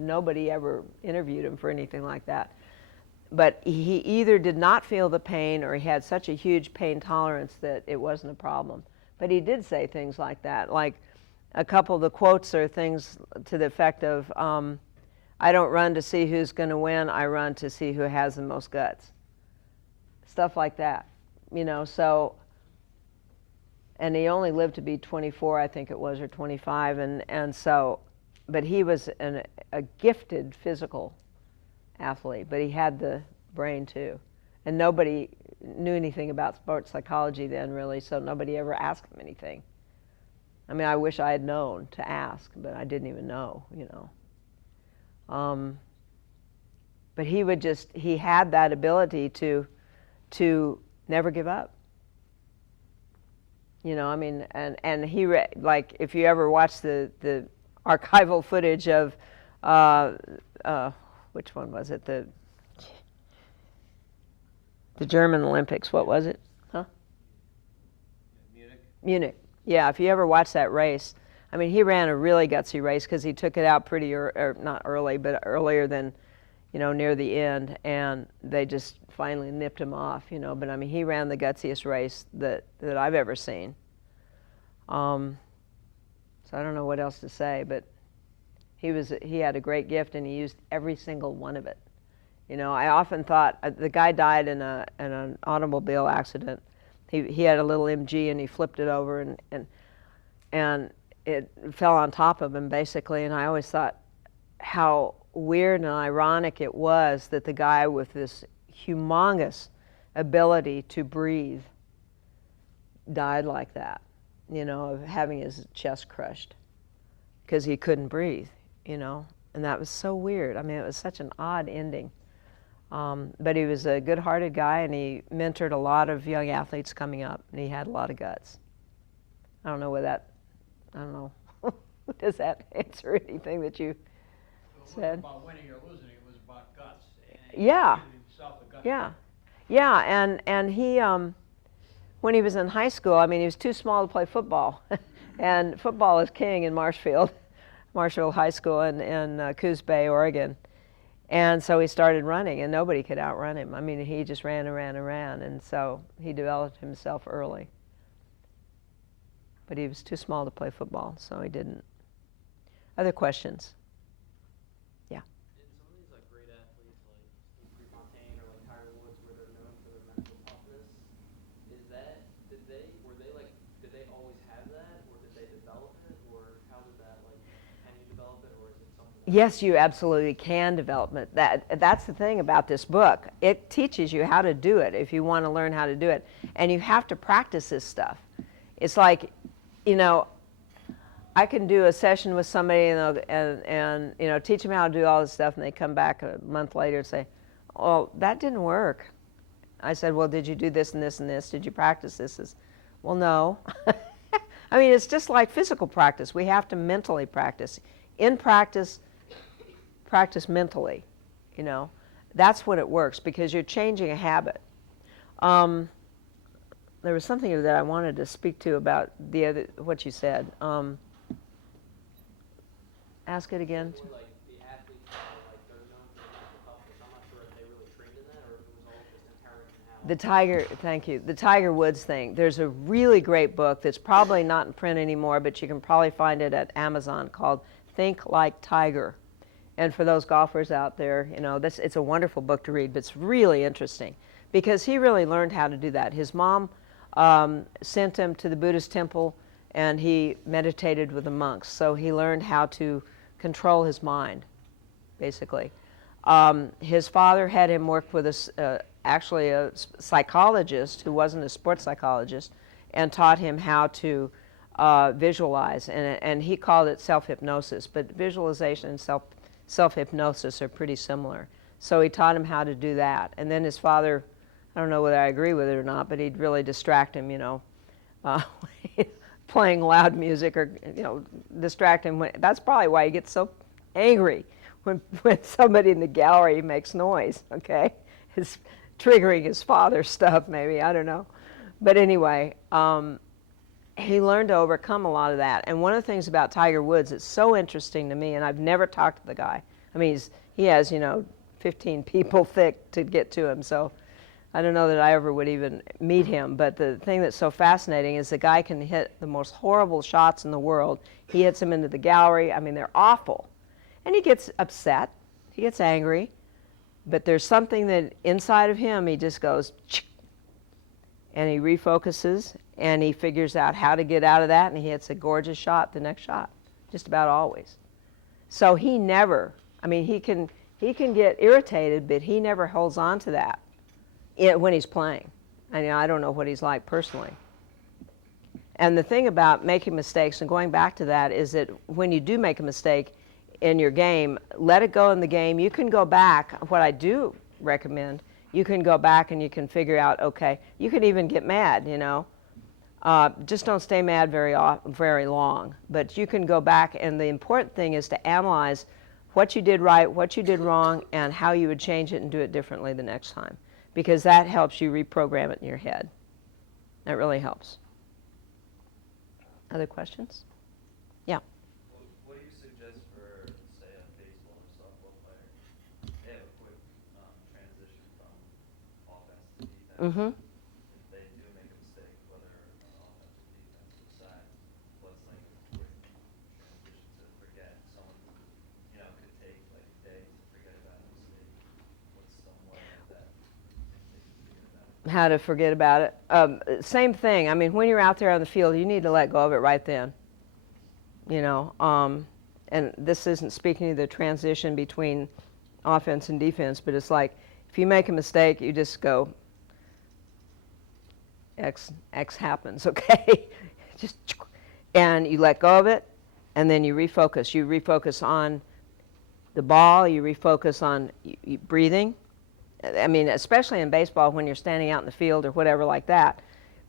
nobody ever interviewed him for anything like that. but he either did not feel the pain or he had such a huge pain tolerance that it wasn't a problem. But he did say things like that. Like a couple of the quotes are things to the effect of, I don't run to see who's going to win, I run to see who has the most guts. Stuff like that, you know, so, and he only lived to be 24, I think it was, or 25, and so, but he was a gifted physical athlete, but he had the brain too. And nobody knew anything about sports psychology then, really, so nobody ever asked him anything. I mean, I wish I had known to ask, but I didn't even know, you know. But he had that ability to never give up. You know, I mean, and like, if you ever watch the archival footage of, which one was it? The German Olympics, what was it? Huh? Munich. Yeah, if you ever watch that race, I mean, he ran a really gutsy race because he took it out pretty, not early, but earlier than, you know, near the end, and they just finally nipped him off, you know. But I mean, he ran the gutsiest race that I've ever seen. So I don't know what else to say, but he had a great gift, and he used every single one of it. You know, I often thought the guy died in an automobile accident. He had a little MG, and he flipped it over, and it fell on top of him basically. And I always thought how weird and ironic it was that the guy with this humongous ability to breathe died like that, you know, of having his chest crushed because he couldn't breathe, you know. And that was so weird. I mean, it was such an odd ending. But he was a good-hearted guy, and he mentored a lot of young athletes coming up, and he had a lot of guts. I don't know. Does that answer anything that you said? It wasn't about winning or losing, it was about guts. Yeah. Himself a gut. Yeah. Yeah, and he, when he was in high school, I mean, he was too small to play football. And football is king in Marshfield High School in Coos Bay, Oregon. And so he started running, and nobody could outrun him. I mean, he just ran and ran and ran, and so he developed himself early. But he was too small to play football, so he didn't. Other questions? Yeah. In some of these like great athletes like Steve Prefontaine or like Tiger Woods, where they're known for their mental toughness, did they always have that, or did they develop it, or how did that, like, can you develop it, or is it something? Yes, you absolutely can develop it. That's the thing about this book. It teaches you how to do it if you want to learn how to do it. And you have to practice this stuff. It's like, you know, I can do a session with somebody and you know, teach them how to do all this stuff, and they come back a month later and say, "Oh, that didn't work." I said, "Well, did you do this and this and this? Did you practice this?" Well, no. I mean, it's just like physical practice. We have to mentally practice. In practice, practice mentally, you know. That's when it works, because you're changing a habit. There was something that I wanted to speak to about what you said. Ask it again. Like the athletes, like they're known for their mental toughness. I'm not sure if they really trained in that or if it was all just inherent in how. Thank you. The Tiger Woods thing. There's a really great book that's probably not in print anymore, but you can probably find it at Amazon, called Think Like Tiger. And for those golfers out there, you know, it's a wonderful book to read, but it's really interesting because he really learned how to do that. His mom sent him to the Buddhist temple, and he meditated with the monks. So he learned how to control his mind, basically. His father had him work with actually a psychologist who wasn't a sports psychologist, and taught him how to visualize, and he called it self-hypnosis, but visualization and self-hypnosis are pretty similar. So he taught him how to do that. And then his father, I don't know whether I agree with it or not, but he'd really distract him, you know, playing loud music, or, you know, distract him. That's probably why he gets so angry when somebody in the gallery makes noise, okay? It's triggering his father's stuff, maybe, I don't know. But anyway, he learned to overcome a lot of that. And one of the things about Tiger Woods that's so interesting to me, and I've never talked to the guy. I mean, he has, you know, 15 people thick to get to him. So I don't know that I ever would even meet him. But the thing that's so fascinating is the guy can hit the most horrible shots in the world. He hits them into the gallery. I mean, they're awful. And he gets upset. He gets angry. But there's something that inside of him, he just goes, chick, and he refocuses, and he figures out how to get out of that, and he hits a gorgeous shot the next shot, just about always. So he never, I mean, he can get irritated, but he never holds on to that when he's playing. I mean, I don't know what he's like personally. And the thing about making mistakes, and going back to that, is that when you do make a mistake in your game, let it go in the game. You can go back. What I do recommend, you can go back and you can figure out, okay, you can even get mad, you know. Just don't stay mad very long. But you can go back, and the important thing is to analyze what you did right, what you did wrong, and how you would change it and do it differently the next time. Because that helps you reprogram it in your head. That really helps. Other questions? Yeah. What do you suggest for, say, a baseball or softball player? They have a quick transition from offense to defense. Mm-hmm. If they do make a mistake, whether on offense or defensive side, what's like a quick transition to forget? Someone who, could take like a day to forget about a mistake. What's some way that they can forget about it? How to forget about it. Same thing. I mean, when you're out there on the field, you need to let go of it right then. You know, and this isn't speaking to the transition between offense and defense, but it's like if you make a mistake, you just go, X happens, okay? Just, and you let go of it, and then you refocus. You refocus on the ball. You refocus on breathing. I mean, especially in baseball, when you're standing out in the field or whatever like that,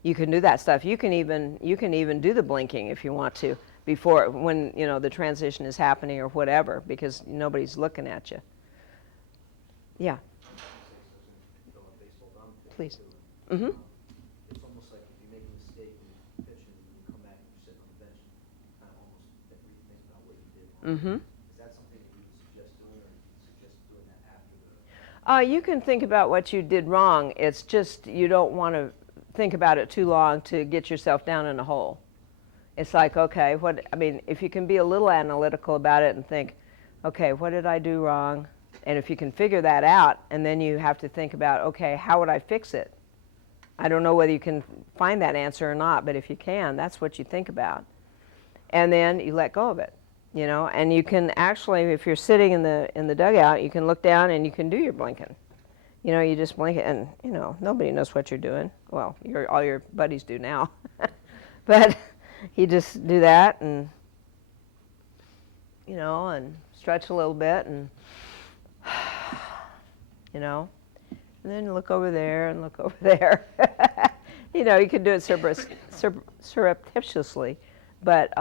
you can do that stuff. You can even do the blinking if you want to before when the transition is happening or whatever, because nobody's looking at you. Yeah. Please. Mm-hmm. It's almost like if you make a mistake and you pitch and you come back and you're sitting on the bench, you kind of almost rethink about what you did wrong. Mm-hmm. Is that something that you would suggest doing, or you suggest doing that after the? You can think about what you did wrong. It's just you don't want to think about it too long to get yourself down in a hole. It's like, okay, if you can be a little analytical about it and think, okay, what did I do wrong? And if you can figure that out, and then you have to think about, okay, how would I fix it? I don't know whether you can find that answer or not, but if you can, that's what you think about. And then you let go of it, and you can actually, if you're sitting in the dugout, you can look down and you can do your blinking. You just blink it, and, nobody knows what you're doing. Well, all your buddies do now. But you just do that and, and stretch a little bit and, and then look over there and look over there. You can do it surreptitiously, but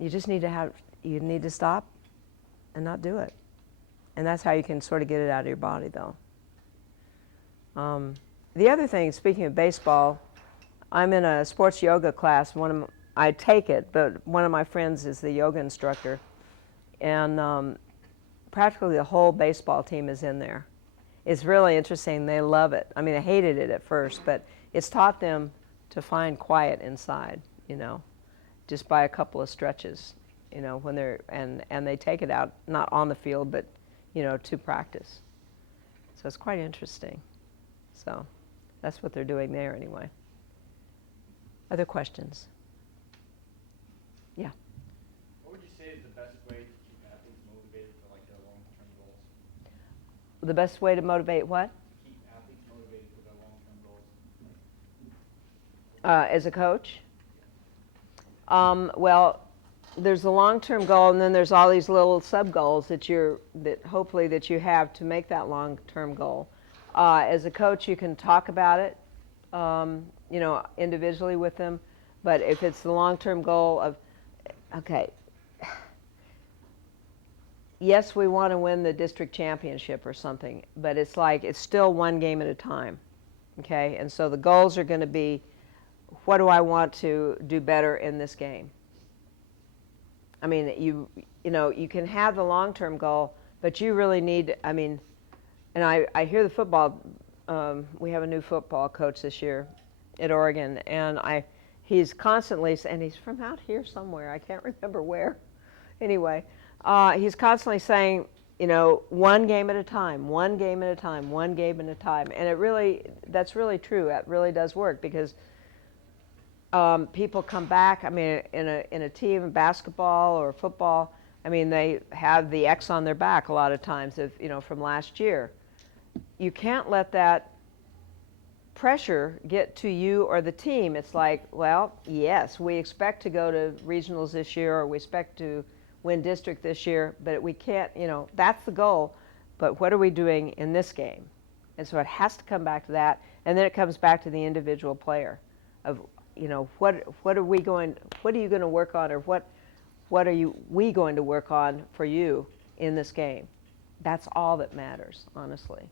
you just need to stop and not do it. And that's how you can sort of get it out of your body, though. The other thing, speaking of baseball, I'm in a sports yoga class. I take it, but one of my friends is the yoga instructor, and practically the whole baseball team is in there. It's really interesting. They love it. I mean, they hated it at first, but it's taught them to find quiet inside, just by a couple of stretches, when they're, and they take it out, not on the field, but, to practice. So it's quite interesting. So that's what they're doing there anyway. Other questions? Yeah. What would you say is the best way to keep athletes motivated for their long-term goals? The best way to motivate what? Keep athletes motivated for their long-term goals. As a coach? Well, there's the long-term goal, and then there's all these little sub-goals that hopefully that you have to make that long-term goal. As a coach, you can talk about it, individually with them. But if it's the long-term goal of, okay, yes, we want to win the district championship or something, but it's still one game at a time, okay? And so the goals are going to be, what do I want to do better in this game? I mean, you can have the long-term goal, but you really need, And I hear the football, we have a new football coach this year at Oregon, and he's constantly, and he's from out here somewhere, I can't remember where. Anyway, he's constantly saying, you know, one game at a time, one game at a time, one game at a time. And that's really true. That really does work because people come back. I mean, in a team in basketball or football, I mean, they have the X on their back a lot of times, from last year. You can't let that pressure get to you or the team. It's like, well, yes, we expect to go to regionals this year, or we expect to win district this year, but we can't, that's the goal. But what are we doing in this game? And so it has to come back to that, and then it comes back to the individual player of, what are you going to work on, or what are we going to work on for you in this game? That's all that matters, honestly,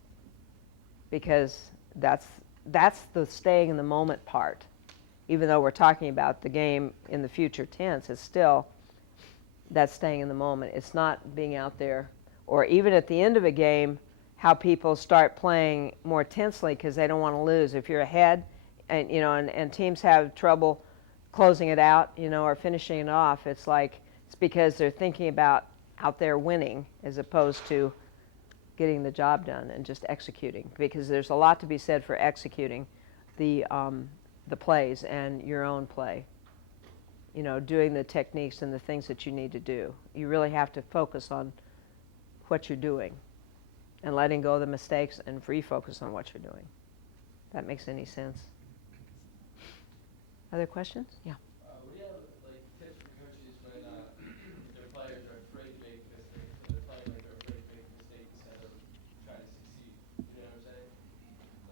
because that's the staying in the moment part. Even though we're talking about the game in the future tense, it's still that staying in the moment. It's not being out there, or even at the end of a game, how people start playing more tensely because they don't want to lose. If you're ahead, and teams have trouble closing it out, or finishing it off, it's because they're thinking about out there winning as opposed to getting the job done and just executing. Because there's a lot to be said for executing the plays and your own play. Doing the techniques and the things that you need to do. You really have to focus on what you're doing and letting go of the mistakes and refocus on what you're doing. If that makes any sense. Other questions? Yeah. What do you have, tips for coaches when their players are afraid to make mistakes, when they're playing like they're afraid to make mistakes instead of trying to succeed? You know what I'm saying?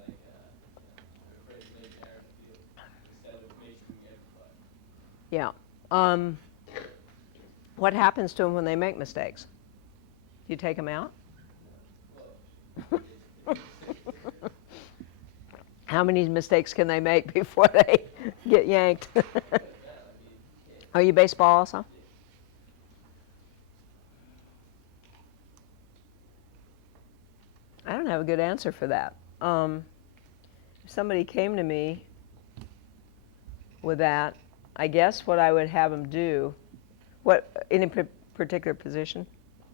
They're afraid to make an error in the field instead of making every play. Yeah. What happens to them when they make mistakes? Do you take them out? How many mistakes can they make before they get yanked? Are you baseball also? I don't have a good answer for that. If somebody came to me with that, I guess what I would have them do, in a particular position?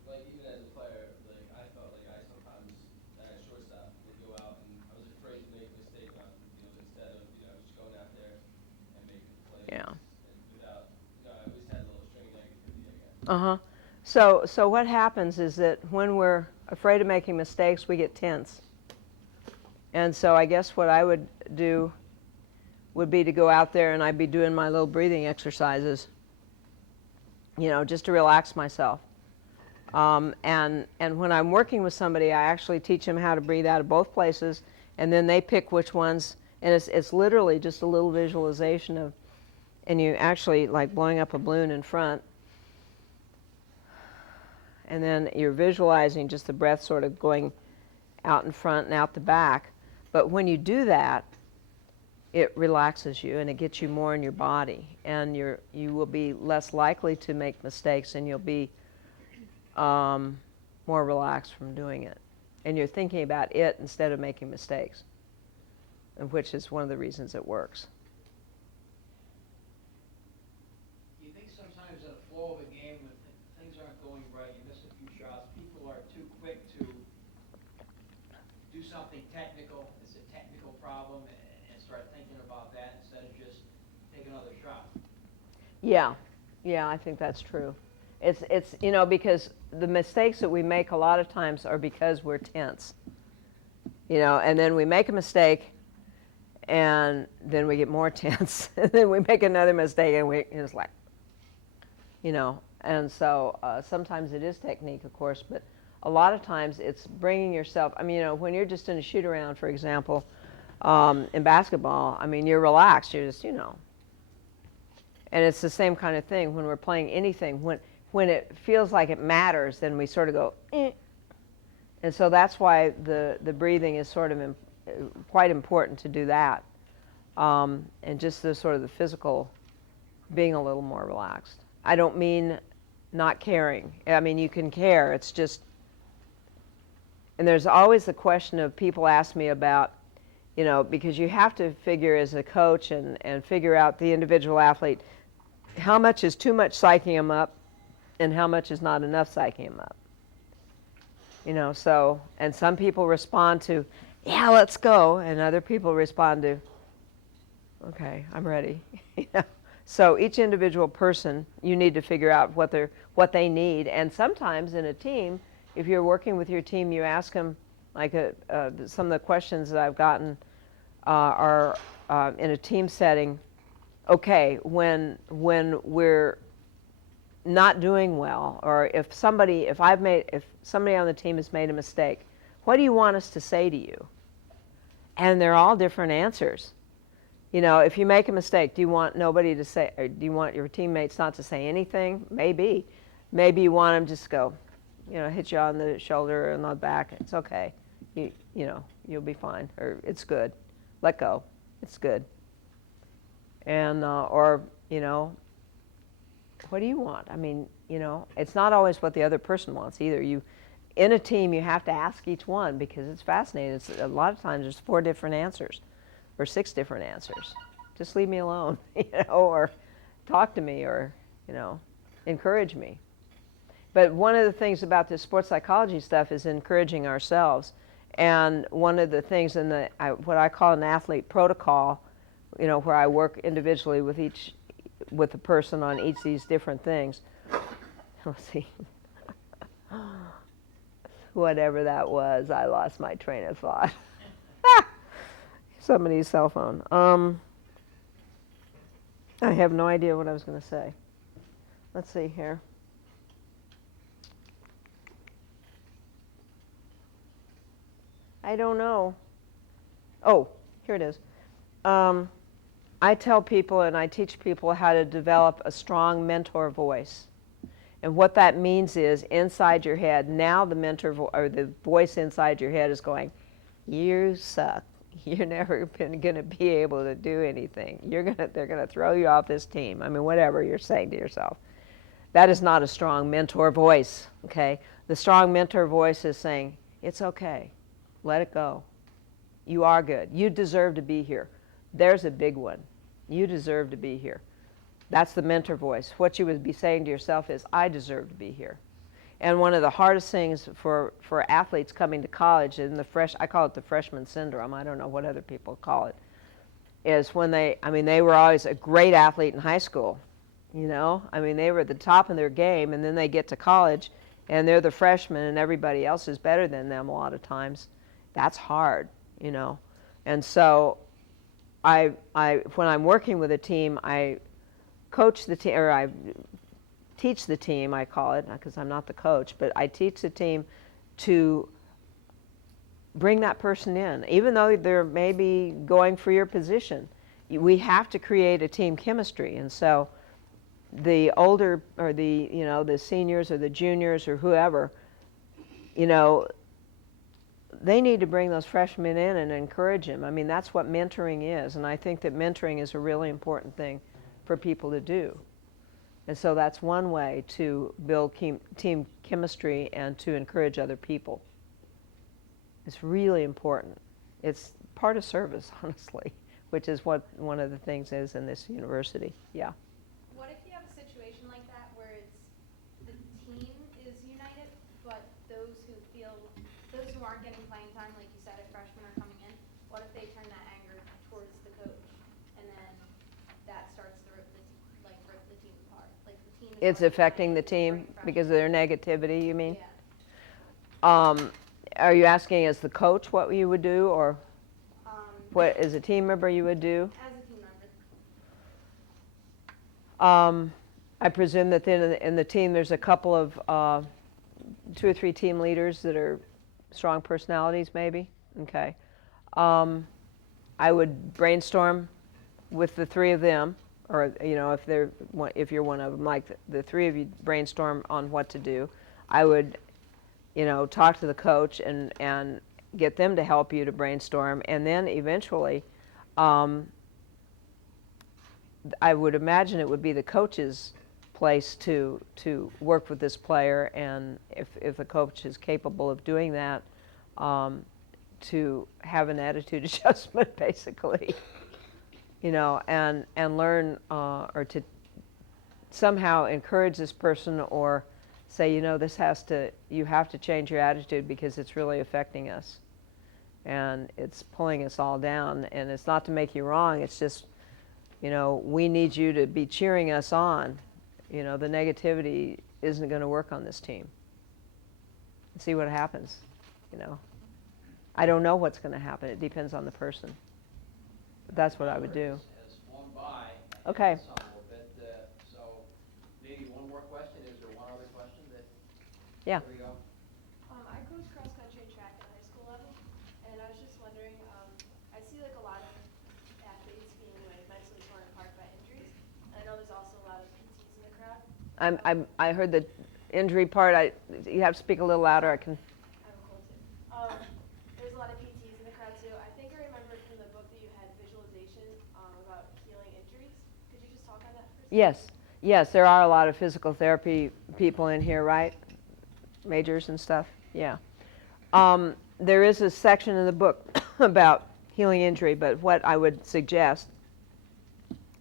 Even as a player, I felt like I sometimes, at shortstop, would go out and I was afraid to make a mistake on the field instead of, just going out there and making plays. Yeah. And without, I always had a little string of negativity, I guess. Uh-huh. So what happens is that when we're afraid of making mistakes, we get tense. And so I guess what I would do would be to go out there and I'd be doing my little breathing exercises, just to relax myself. And when I'm working with somebody, I actually teach them how to breathe out of both places, and then they pick which ones, and it's literally just a little visualization of, and you actually like blowing up a balloon in front, and then you're visualizing just the breath sort of going out in front and out the back. But when you do that, it relaxes you and it gets you more in your body, and you will be less likely to make mistakes, and you'll be more relaxed from doing it. And you're thinking about it instead of making mistakes, which is one of the reasons it works. Do you think sometimes in the flow of a game when things aren't going right, you miss a few shots, people are too quick to do something technical, it's a technical problem, and start thinking about that instead of just take another shot? Yeah, I think that's true. It's because the mistakes that we make a lot of times are because we're tense. And then we make a mistake, and then we get more tense, and then we make another mistake, and it's like, and so sometimes it is technique, of course, but a lot of times it's bringing yourself, when you're just in a shoot around, for example, in basketball, you're relaxed, you're just, and it's the same kind of thing when we're playing anything. When it feels like it matters, then we sort of go, eh. And so that's why the breathing is sort of quite important to do that. And just the sort of the physical being a little more relaxed. I don't mean not caring. You can care. It's just and there's always the question of people ask me about, you know, because you have to figure as a coach and figure out the individual athlete, how much is too much psyching them up and how much is not enough psyching them up. You know, so, and some people respond to, yeah, let's go, and other people respond to, okay, I'm ready. You know? So each individual person, you need to figure out what they need, and sometimes in a team, if you're working with your team, you ask them, like some of the questions that I've gotten are in a team setting, okay, when we're not doing well, or if somebody on the team has made a mistake, what do you want us to say to you? And they're all different answers. You know, if you make a mistake, do you want nobody to say, or do you want your teammates not to say anything? Maybe. Maybe you want them just to go, you know, hit you on the shoulder or on the back. It's okay. You know, you'll be fine. Or it's good. Let go. It's good. And, or, you know, what do you want? I mean, you know, it's not always what the other person wants either. In a team, you have to ask each one because it's fascinating. A lot of times there's 4 different answers or 6 different answers. Just leave me alone, you know, or talk to me, or, you know, encourage me. But one of the things about this sports psychology stuff is encouraging ourselves. And one of the things in what I call an athlete protocol, you know, where I work individually with the person on each of these different things. Let's see. Whatever that was, I lost my train of thought. Somebody's cell phone. I have no idea what I was going to say. Let's see here. I don't know. Oh, here it is. I tell people and I teach people how to develop a strong mentor voice. And what that means is inside your head, now the mentor or the voice inside your head is going, you suck. You're never going to be able to do anything. They're going to throw you off this team. I mean, whatever you're saying to yourself. That is not a strong mentor voice, okay? The strong mentor voice is saying, it's okay. Let it go. You are good. You deserve to be here. There's a big one. You deserve to be here. That's the mentor voice. What you would be saying to yourself is, I deserve to be here. And one of the hardest things for athletes coming to college, I call it the freshman syndrome, I don't know what other people call it, is when they were always a great athlete in high school, you know? I mean, they were at the top of their game, and then they get to college, and they're the freshmen, and everybody else is better than them a lot of times. That's hard, you know? And so when I'm working with a team, I coach the team, or I teach the team, I call it, because I'm not the coach, but I teach the team to bring that person in. Even though they're maybe going for your position, we have to create a team chemistry. And so the older, or the seniors or the juniors or whoever, you know, they need to bring those freshmen in and encourage them. I mean, that's what mentoring is. And I think that mentoring is a really important thing for people to do. And so that's one way to build team chemistry and to encourage other people. It's really important. It's part of service, honestly, which is what one of the things is in this university. Yeah. What if you have a situation like that where the team is united, but those who aren't getting playing time, like you said, if freshmen are coming in, what if they turn that anger towards the coach, and then that starts to rip the team apart? Like the team. It's affecting the team because of their negativity, you mean? Yeah. Are you asking as the coach what you would do, or what as a team member you would do? As a team member. I presume that then in the team there's a couple of 2 or 3 team leaders that are strong personalities, maybe. Okay. I would brainstorm with the 3 of them, or you know, if you're one of them, like the 3 of you brainstorm on what to do. I would, you know, talk to the coach and get them to help you to brainstorm, and then eventually, I would imagine it would be the coach's place to work with this player, and if the coach is capable of doing that, to have an attitude adjustment, basically, and learn or to somehow encourage this person or say, you have to change your attitude because it's really affecting us. And it's pulling us all down. And it's not to make you wrong. It's just, we need you to be cheering us on. The negativity isn't going to work on this team. See what happens, I don't know what's going to happen. It depends on the person. But that's what I would do. Has flown by. Okay. Some a little bit, so maybe one more question. Is there one other question that? Yeah. There we go. I coach cross country and track at high school level, and I was just wondering, I see like a lot of athletes being like mentally torn apart by injuries. And I know there's also a lot of PTs in the crowd. I heard the injury part. You have to speak a little louder. I can. I have a cold too. There's a lot of PTs in the crowd too. I think I remember from the book that you had visualization about healing injuries. Could you just talk on that for a second? Yes, there are a lot of physical therapy people in here, right? Majors and stuff. Yeah. There is a section in the book about healing injury, but what I would suggest,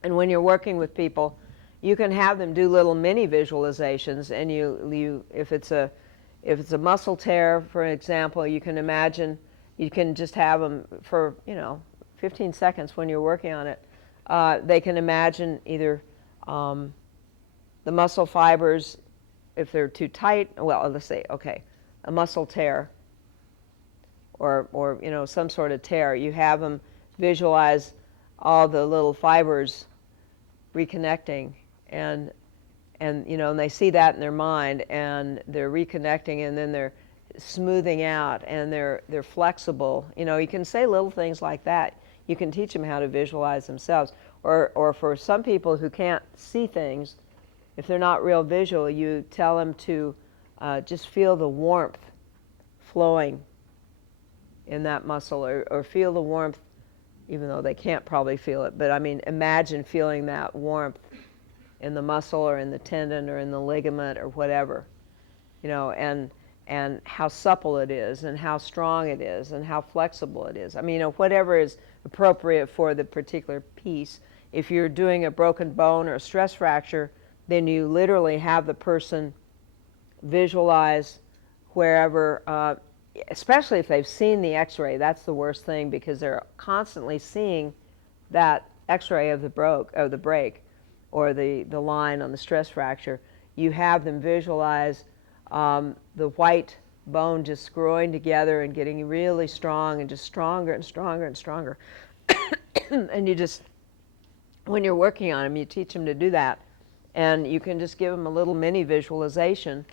and when you're working with people, you can have them do little mini visualizations, and if it's a muscle tear, for example, you can imagine, you can just have them for 15 seconds when you're working on it. They can imagine either the muscle fibers, if they're too tight. Well, let's say, okay, a muscle tear, or some sort of tear. You have them visualize all the little fibers reconnecting, and they see that in their mind, and they're reconnecting, and then they're smoothing out, and they're flexible. You can say little things like that. You can teach them how to visualize themselves. Or for some people who can't see things, if they're not real visual, you tell them to just feel the warmth flowing in that muscle, or feel the warmth, even though they can't probably feel it. But I mean, imagine feeling that warmth in the muscle or in the tendon or in the ligament or whatever, and how supple it is and how strong it is and how flexible it is. I mean, whatever is appropriate for the particular piece. If you're doing a broken bone or a stress fracture, then you literally have the person visualize wherever, especially if they've seen the x-ray. That's the worst thing, because they're constantly seeing that x-ray of the break or the line on the stress fracture. You have them visualize the white bone just growing together and getting really strong and just stronger and stronger and stronger. And you just, when you're working on them, you teach them to do that. And you can just give them a little mini visualization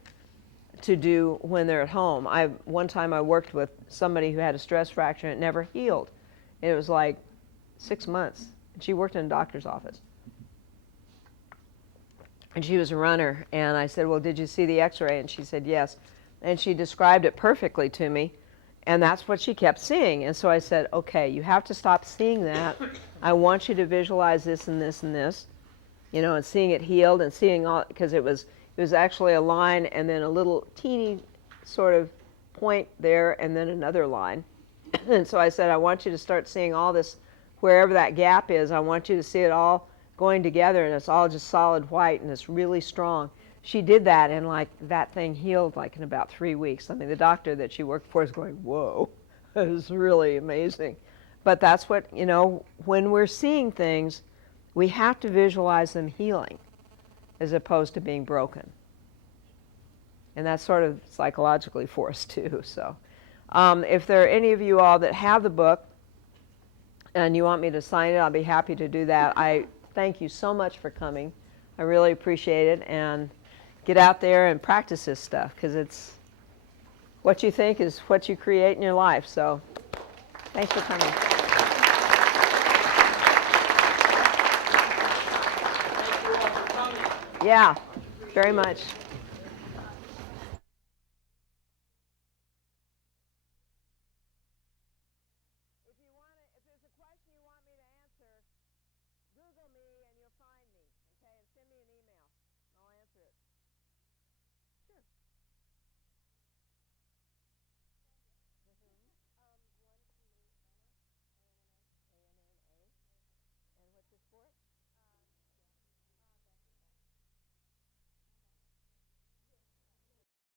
to do when they're at home. One time I worked with somebody who had a stress fracture and it never healed. It was like 6 months. She worked in a doctor's office. And she was a runner. And I said, well, did you see the x-ray? And she said, yes. And she described it perfectly to me. And that's what she kept seeing. And so I said, okay, you have to stop seeing that. I want you to visualize this and this and this, and seeing it healed and seeing all, because it was actually a line and then a little teeny sort of point there and then another line. And so I said, I want you to start seeing all this, wherever that gap is, I want you to see it all going together, and it's all just solid white and it's really strong. She did that, and that thing healed in about 3 weeks. I mean, the doctor that she worked for is going, whoa, it was really amazing. But that's what, when we're seeing things, we have to visualize them healing as opposed to being broken. And that's sort of psychologically for us too. So if there are any of you all that have the book and you want me to sign it, I'll be happy to do that. I thank you so much for coming. I really appreciate it. And get out there and practice this stuff, because it's what you think is what you create in your life. So thanks for coming. Yeah, very much.